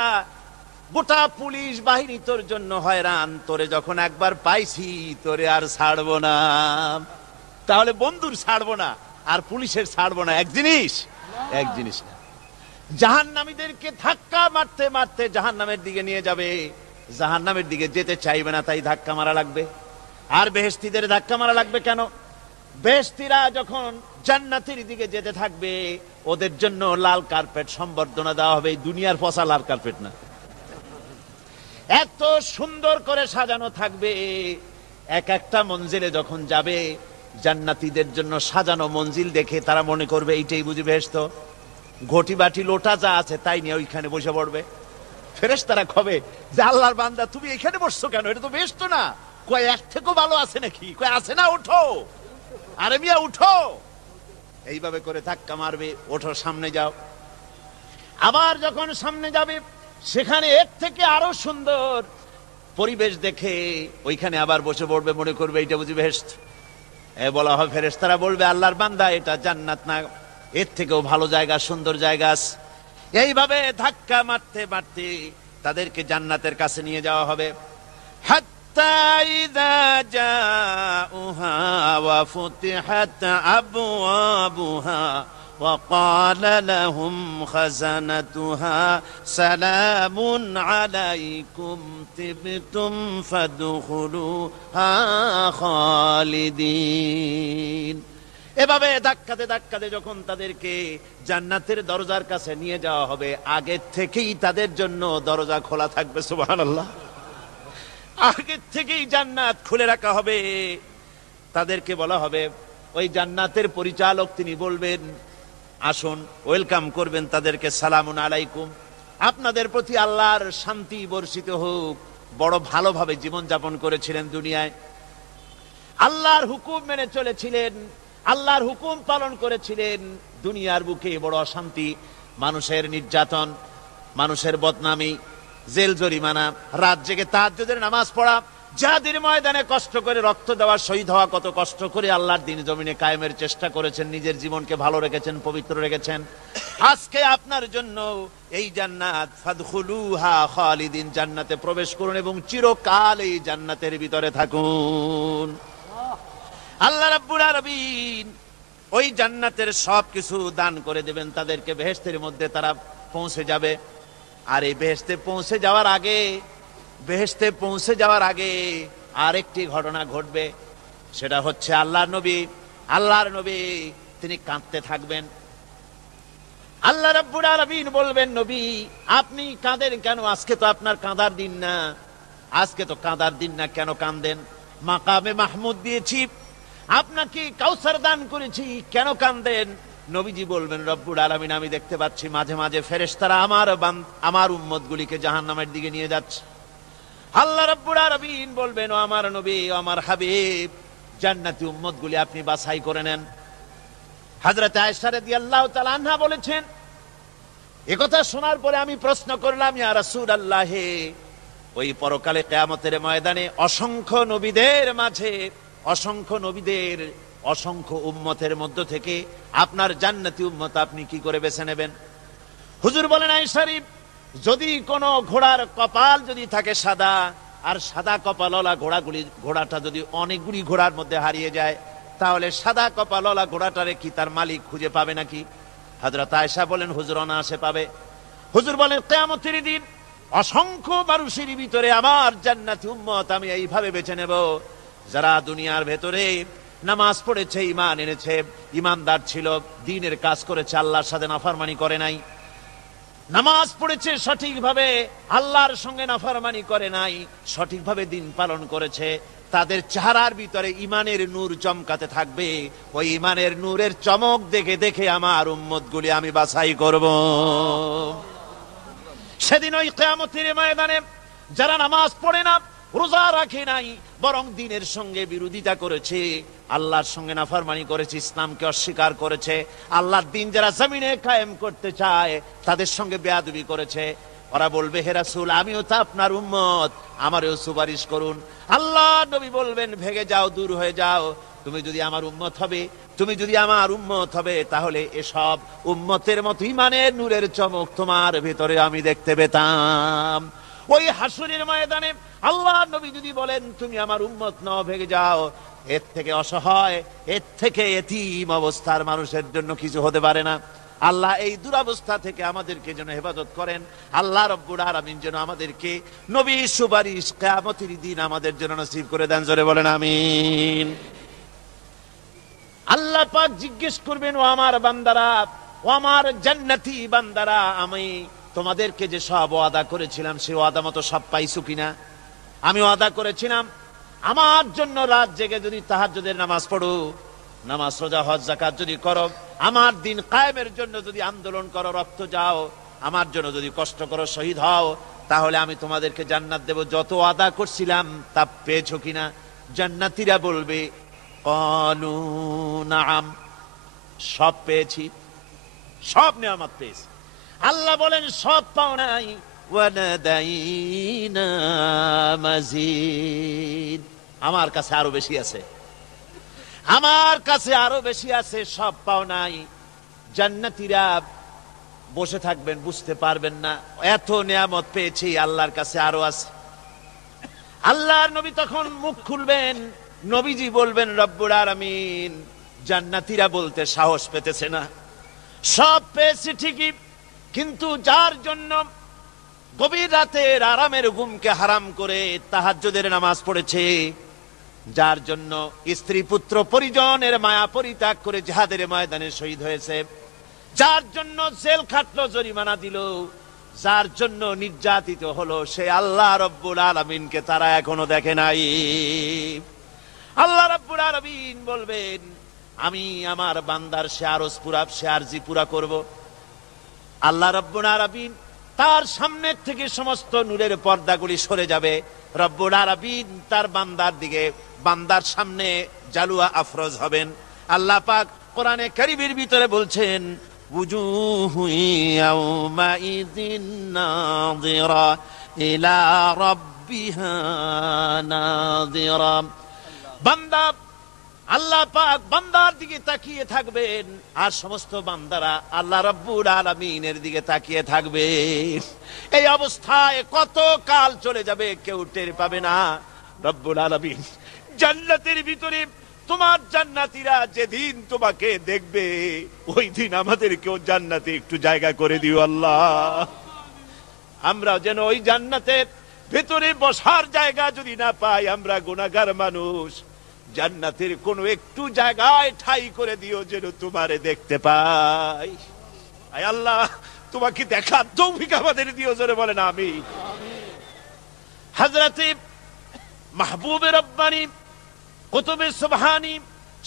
গোটা পুলিশ বাহিনী তোর জন্য হয়রান, তোরে যখন একবার পাইছি তোরে আর ছাড়বো না। তাহলে বন্ধুর ছাড়বো না আর পুলিশের ছাড়বো না এক জিনিস? এক জিনিস না। জাহান্নামীদেরকে ধাক্কা মারতে মারতে জাহান্নামের দিকে নিয়ে যাবে, জাহান্নামের দিকে যেতে চাইবে না, তাই ধাক্কা মারা লাগবে। আর বেহেশতীদের ধাক্কা মারা লাগবে কেন? বেহেশতীরা যখন জান্নাতের দিকে যেতে থাকবে, ওদের জন্য লাল কার্পেট সম্বর্ধনা দেওয়া হবে। দুনিয়ার পচা লাল কার্পেট না, এত সুন্দর করে সাজানো থাকবে। এক একটা মঞ্জিলে যখন যাবে, জান্নাতীদের জন্য সাজানো মঞ্জিল দেখে তারা মনে করবে এইটাই বুঝি বেহেশত। ঘটি বাটি লোটা যা আছে তাই নিয়ে ওইখানে বসে পড়বে। ফেরেশতারা কবে যে, আল্লাহর বান্দা তুমি এখানে বসছো কেন? এটা তো বেহেশত না। কয় এক থেকেও ভালো আছে নাকি? কয় আছে না, ওঠো, আরে মিয়া উঠো। এইভাবে করে ধাক্কা মারবে, ওঠো সামনে যাও। আবার যখন সামনে যাবে, সেখানে এর থেকে আরো সুন্দর পরিবেশ দেখে ওইখানে আবার বসে পড়বে, মনে করবে এইটা বুঝি বেহেশত। বলা হয়, ফেরেশতারা বলবে, আল্লাহর বান্দা এটা জান্নাত না, এর থেকেও ভালো জায়গা, সুন্দর জায়গা আছে। এইভাবে ধাক্কা মারতে মারতে তাদেরকে জান্নাতের কাছে নিয়ে যাওয়া হবে। হাত্তা ইযা জাউহা ওয়া ফুতিহাত আবওয়াবুহা ওয়া ক্বালা লাহুম খাযানাতুহা সালামুন আলাইকুম তিবতুম ফাদখুলুহা খালিদিন। এভাবে ধাক্কাতে ধাক্কাতে যখন তাদেরকে জান্নাতের দরজার কাছে নিয়ে যাওয়া হবে, আগে থেকেই তাদের জন্য দরজা খোলা থাকবে। সুবহানাল্লাহ। আগে থেকেই জান্নাত খুলে রাখা হবে। তাদেরকে বলা হবে, ওই জান্নাতের পরিচালক তিনি বলবেন, আসুন, ওয়েলকাম করবেন তাদেরকে, সালামুন আলাইকুম, আপনাদের প্রতি আল্লাহর শান্তি বর্ষিত হোক। বড় ভালোভাবে জীবন যাপন করেছিলেন দুনিয়ায়, আল্লাহর হুকুম মেনে চলেছিলেন, আল্লাহর হুকুম পালন করেছিলেন। দুনিয়ার বুকে বড় অশান্তি, মানুষের নির্যাতন, মানুষের বদনামি, জেল জরিমানা, রাত জেগে তাহাজ্জুদের নামাজ পড়া, জিহাদের ময়দানে কষ্ট করে রক্ত দেওয়া, শহীদ হওয়া, কত কষ্ট করে আল্লাহর দ্বীন জমিনে কায়েমের চেষ্টা করেছেন, নিজের জীবনকে ভালো রেখেছেন, পবিত্র রেখেছেন। আজকে আপনার জন্য এই জান্নাত, ফাদখুলুহা খালিদিন, জান্নাতে প্রবেশ করুন এবং চিরকাল এই জান্নাতের ভিতরে থাকুন। আল্লাহ রাব্বুল আলামিন ওই জান্নাতের সবকিছু দান করে দেবেন তাদেরকে। বেহেশতের মধ্যে তারা পৌঁছে যাবে। আর এই বেহেশতে পৌঁছে যাওয়ার আগে আরেকটি ঘটনা ঘটবে। সেটা হচ্ছে আল্লাহর নবী তিনি কাঁদতে থাকবেন। আল্লাহ রাব্বুল আলামিন বলবেন, নবী আপনি কাঁদেন কেন? আজকে তো আপনার কাঁদার দিন না, আজকে তো কাঁদার দিন না, কেন কাঁদেন? মাকামে মাহমুদ দিয়েছি, আপনাকে কাউসার দান করেছি, কেন কাঁদেন? নবীজি বলবেন, রব্বুল আলামিন আমি দেখতে পাচ্ছি মাঝে মাঝে ফেরেশতারা আমার উম্মতগুলিকে জাহান্নামের দিকে নিয়ে যাচ্ছে। আল্লাহ রাব্বুল আলামিন বলবেন, ও আমার নবী, ও আমার হাবিব, জান্নাতি উম্মতগুলি আপনি বাছাই করে নেন। হযরত আয়েশা রাদিয়াল্লাহু তাআলা আনহা বলেছেন, একথা শোনার পরে আমি প্রশ্ন করলাম, ইয়া রাসূলুল্লাহ, ওই পরকালে কিয়ামতের ময়দানে অসংখ্য নবীদের মাঝে, অসংখ্য নবীদের অসংখ্য উম্মতের মধ্য থেকে আপনার জান্নাতি উম্মত আপনি কি করে বেছে নেবেন? হুজুর বলেন, আয়েশা, যদি কোনো ঘোড়ার কপাল যদি থাকে সাদা, আর সাদা কপালওয়ালা ঘোড়াটা যদি অনেকগুলি ঘোড়ার মধ্যে হারিয়ে যায়, তাহলে সাদা কপালওয়ালা ঘোড়াটারে কি তার মালিক খুঁজে পাবে নাকি? হযরত আয়েশা বলেন, হুজুর অনায়াসে পাবে। হুজুর বলেন, কিয়ামতের দিন অসংখ্য মানুষের ভিতরে আমার জান্নাতি উম্মত আমি এইভাবে বেছে নেব, যারা দুনিয়ার ভেতরে নামাজ পড়েছে, ঈমান এনেছে, ঈমানদার ছিল, দ্বীনের কাজ করেছে, আল্লাহর সাথে নাফরমানি করে নাই, নামাজ পড়েছে সঠিকভাবে, আল্লাহর সঙ্গে নাফরমানি করে নাই, সঠিকভাবে দিন পালন করেছে, তাদের চেহারার ভিতরে ঈমানের নূর চমকাতে থাকবে। ওই ঈমানের নূরের চমক দেখে দেখে আমার উম্মতগুলি আমি বাছাই করব। সেদিন ওই কিয়ামতের ময়দানে যারা নামাজ পড়ে না, রোজা রাখে নাই, বরং দ্বীনের সঙ্গে বিরোধিতা করেছে, আল্লাহর সঙ্গে নাফরমানি করেছে, ইসলামকে অস্বীকার করেছে, আল্লাহর দ্বীন যারা জমিনে কায়েম করতে চায় তাদের সঙ্গে বেয়াদবি করেছে, ওরা বলবে, হে রাসূল আমিও তো আপনার উম্মত, আমারও সুপারিশ করুন। আল্লাহ নবী বলবেন, ভেগে যাও, দূর হয়ে যাও, তুমি যদি আমার উম্মত হবে, তুমি যদি আমার উম্মত হবে, তাহলে এসব উম্মতের মতো ঈমানের নূরের চমক তোমার ভিতরে আমি দেখতে পেতাম। ওই হাসরের ময়দানে আল্লাহ নবী যদি বলেন, তুমি আমার উম্মত নও, ভেগে যাও, এর থেকে অসহায়, এর থেকে এতিম অবস্থার মানুষের জন্য কিছু হতে পারে না। আল্লাহ এই দুরবস্থা থেকে আমাদেরকে যেন হেফাজত করেন। আল্লাহ রব্বুল আলামিন যেন আমাদেরকে নবীর সুপারিশ কিয়ামতের দিন আমাদের জন্য নসিব করে দেন। জোরে বলেন আমিন। আল্লাহ পাক জিজ্ঞেস করবেন, ও আমার বান্দারা, ও আমার জান্নাতি বান্দারা, আমি তোমাদেরকে যে সব ওয়াদা করেছিলাম সেই ওয়াদা মতো সব পাইছো কিনা? আমি ওয়াদা করেছিলাম আমার জন্য রাত জেগে যদি তাহাজ্জুদের নামাজ পড়ো, নামাজ, রোজা, হজ, যাকাত যদি করো, আমার দিন কায়েমের জন্য যদি আন্দোলন করো, রক্ত যাও, আমার জন্য যদি কষ্ট করো, শহীদ হও, তাহলে আমি তোমাদেরকে জান্নাত দেব। যত ওয়াদা করছিলাম তা পেয়েছো কিনা? জান্নাতীরা বলবে, ক্বালু নাআম, সব পেয়েছি, সব নিয়ামত পেয়েছি। আল্লাহ বলেন, সব পাও নাই, ওয়ালাদাইনা মাজিদ, আমার কাছে আরো বেশি আছে, আমার কাছে আরো বেশি আছে, সব পাও নাই। জান্নাতীরা বসে থাকবেন, বুঝতে পারবেন না, এত নিয়ামত পেয়েছি, আল্লাহর কাছে আরো আছে। আল্লাহর নবী তখন মুখ খুলবেন, নবীজি বলবেন, রব্বুল আলামিন, জান্নাতীরা বলতে সাহস পেতেছে না, সব পেয়েছি ঠিকই, কিন্তু যার জন্য গভীর রাতের আরামের ঘুমকে হারাম করে তাহাজ্জুদের নামাজ পড়েছে, যার জন্য স্ত্রী পুত্র পরিজনের মায়া পরিত্যাগ করে জিহাদের ময়দানে শহীদ হয়েছে, যার জন্য জেল খাটলো, জরিমানা দিল, যার জন্য নির্যাতিত হলো, সে আল্লাহ রব্বুল আলামিনকে তারা এখনো দেখে নাই। আল্লাহ রব্বুল আলামিন বলবেন, আমি আমার বান্দার সে আরজ পুরা, সে আরজি পুরা করব। আল্লাহ রব্বুল আলামিন তার সামনের থেকে সমস্ত নূরের পর্দাগুলি সরে যাবে, রব্বুল আলামিন তার বান্দার দিকে, বান্দার সামনে জালুয়া আফরোজ হবেন। আল্লাহ পাক কোরআনে কারীমের ভিতরে বলছেন, উজুহু ইয়াউমাইযিন নাযিরা ইলা রাব্বিহা নাযিরা। বান্দা, আল্লাহ পাক বান্দার দিকে তাকিয়ে থাকবেন, আর সমস্ত বান্দারা আল্লাহ রাব্বুল আলামিনের দিকে তাকিয়ে থাকবে। এই অবস্থায় কত কাল চলে যাবে কেউ টের পাবে না। রব্বুল আলামিন জান্নাতের ভিতরে তোমার জান্নাতীরা যেদিন তোমাকে দেখবে, ওই দিন আমাদেরকেও জান্নাতে একটু জায়গা করে দিও আল্লাহ। আমরা যেন ওই জান্নাতের ভেতরে বসার জায়গা যদি না পাই, আমরা গুনাহগার মানুষ, জান্নাতের কোন একটু জায়গায় ঠাই করে দিও যেন তোমারে দেখতে পাই। আয় আল্লাহ, তোমাকে দেখার তৌফিক আমাদের দিও, জোরে বলেন আমিন। হযরতে মাহবুবে রব্বানী কুতুবে সুবহানী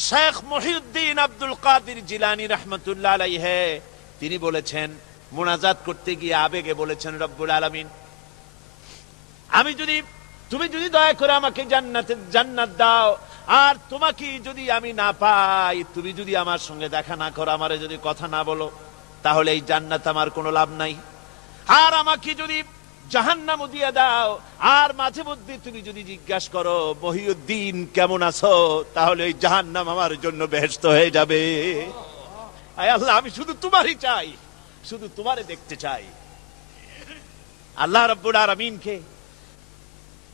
শেখ মহিউদ্দিন আব্দুল কাদের জিলানী রাহমাতুল্লাহ আলাইহি তিনি বলেছেন, মুনাজাত করতে গিয়ে আবেগে বলেছেন, রব্বুল আলামিন, তুমি যদি দয়া করে আমাকে জান্নাত দাও, আর তোমাকে যদি আমি না পাই, তুমি যদি আমার সঙ্গে দেখা না করো, আমারে যদি কথা না বলো, তাহলে এই জান্নাত আমার কোনো লাভ নাই। আর আমাকে যদি জাহান্নাম দিয়ে দাও, আর মাঝে মধ্যে তুমি যদি জিজ্ঞাসা করো মহিউদ্দিন কেমন আছো, তাহলে এই জাহান্নাম আমার জন্য বেহেশত হয়ে যাবে। আয় আল্লাহ, আমি শুধু তোমারই চাই, শুধু তোমারে দেখতে চাই। আল্লাহ রাব্বুল আলামিনকে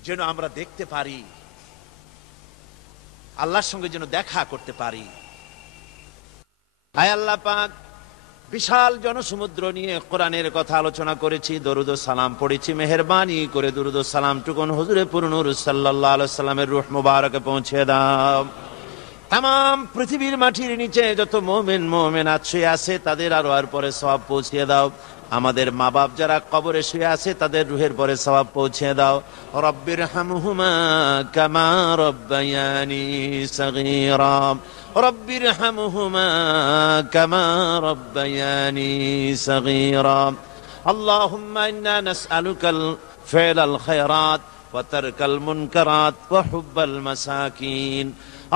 যেন আমরা দেখতে পারি, আল্লাহর সঙ্গে যেন দেখা করতে পারি। আয় আল্লাহ পাক, বিশাল জনসমুদ্র নিয়ে কোরআনের কথা আলোচনা করেছি, দরুদ ও সালাম পড়েছি, মেহেরবানি করে দরুদ ও সালাম টুকুন হুজুরে পুরনুর সাল্লাল্লাহু আলাইহি সাল্লামের রূহ মুবারকে পৌঁছে দাও। তাম পৃথিবীর মাটির নিচে যত মুমিন মুমিনাত শুয়ে আছে, তাদের আর পরে সওয়াব পৌঁছে দাও। আমাদের মা বাপ যারা কবরে শুয়ে আছে, তাদের রুহের পরে সওয়াব পৌঁছে দাও। রব্বির হামহুমা কামা রব্বায়ানি সগীরা, রব্বির হামহুমা কামা রব্বায়ানি সগীরা। আল্লাহুম্মা ইন্না নাসআলুকাল ফি'লাল খায়রাত ওয়া তারকাল মুনকারাত ওয়া হুব্বাল মাসাকিন।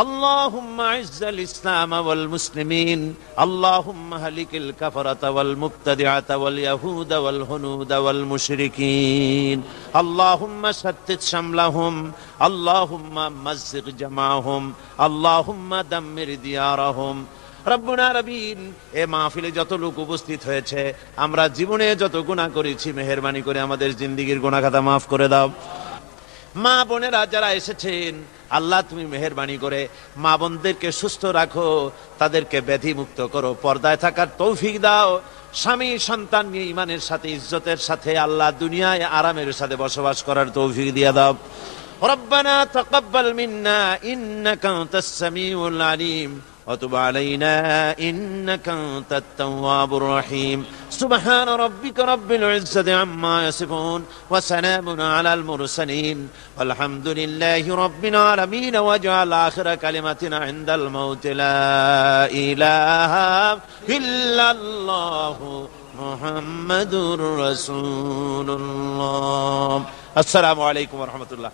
اللهم اعز الاسلام والمسلمين، اللهم اهلك الكفرة والمبتدعة واليهود والهنود والمشركين، اللهم شتت شملهم، اللهم مزق جمعهم، اللهم دمر ديارهم। রব্বুনা রবিন, এ মাহফিলে যত লোক উপস্থিত হয়েছে, আমরা জীবনে যত গুনাহ করেছি, মেহেরবানি করে আমাদের জিন্দেগীর গুনাহ খাতা মাফ করে দাও। মা বোনেরা যারা এসেছেন, আল্লাহ তুমি মেহেরবানি করে মা বোনদেরকে সুস্থ রাখো, তাদেরকে ব্যাধি মুক্ত করো, পর্দায় থাকার তৌফিক দাও। স্বামী সন্তান নিয়ে ইমানের সাথে ইজ্জতের সাথে আল্লাহ দুনিয়ায় আরামের সাথে বসবাস করার তৌফিক দিয়ে দাও। রব্বানা তাকাব্বাল মিন্না ইন্নাকা আনতাস সামিউল আলিম وتب علينا إنك أنت التواب الرحيم. سبحان ربك رب العزة عما يصفون وسلام على المرسلين والحمد لله رب العالمين. واجعل آخر كلمتنا عند الموت لا إله إلا الله محمد رسول الله. السلام عليكم ورحمة الله.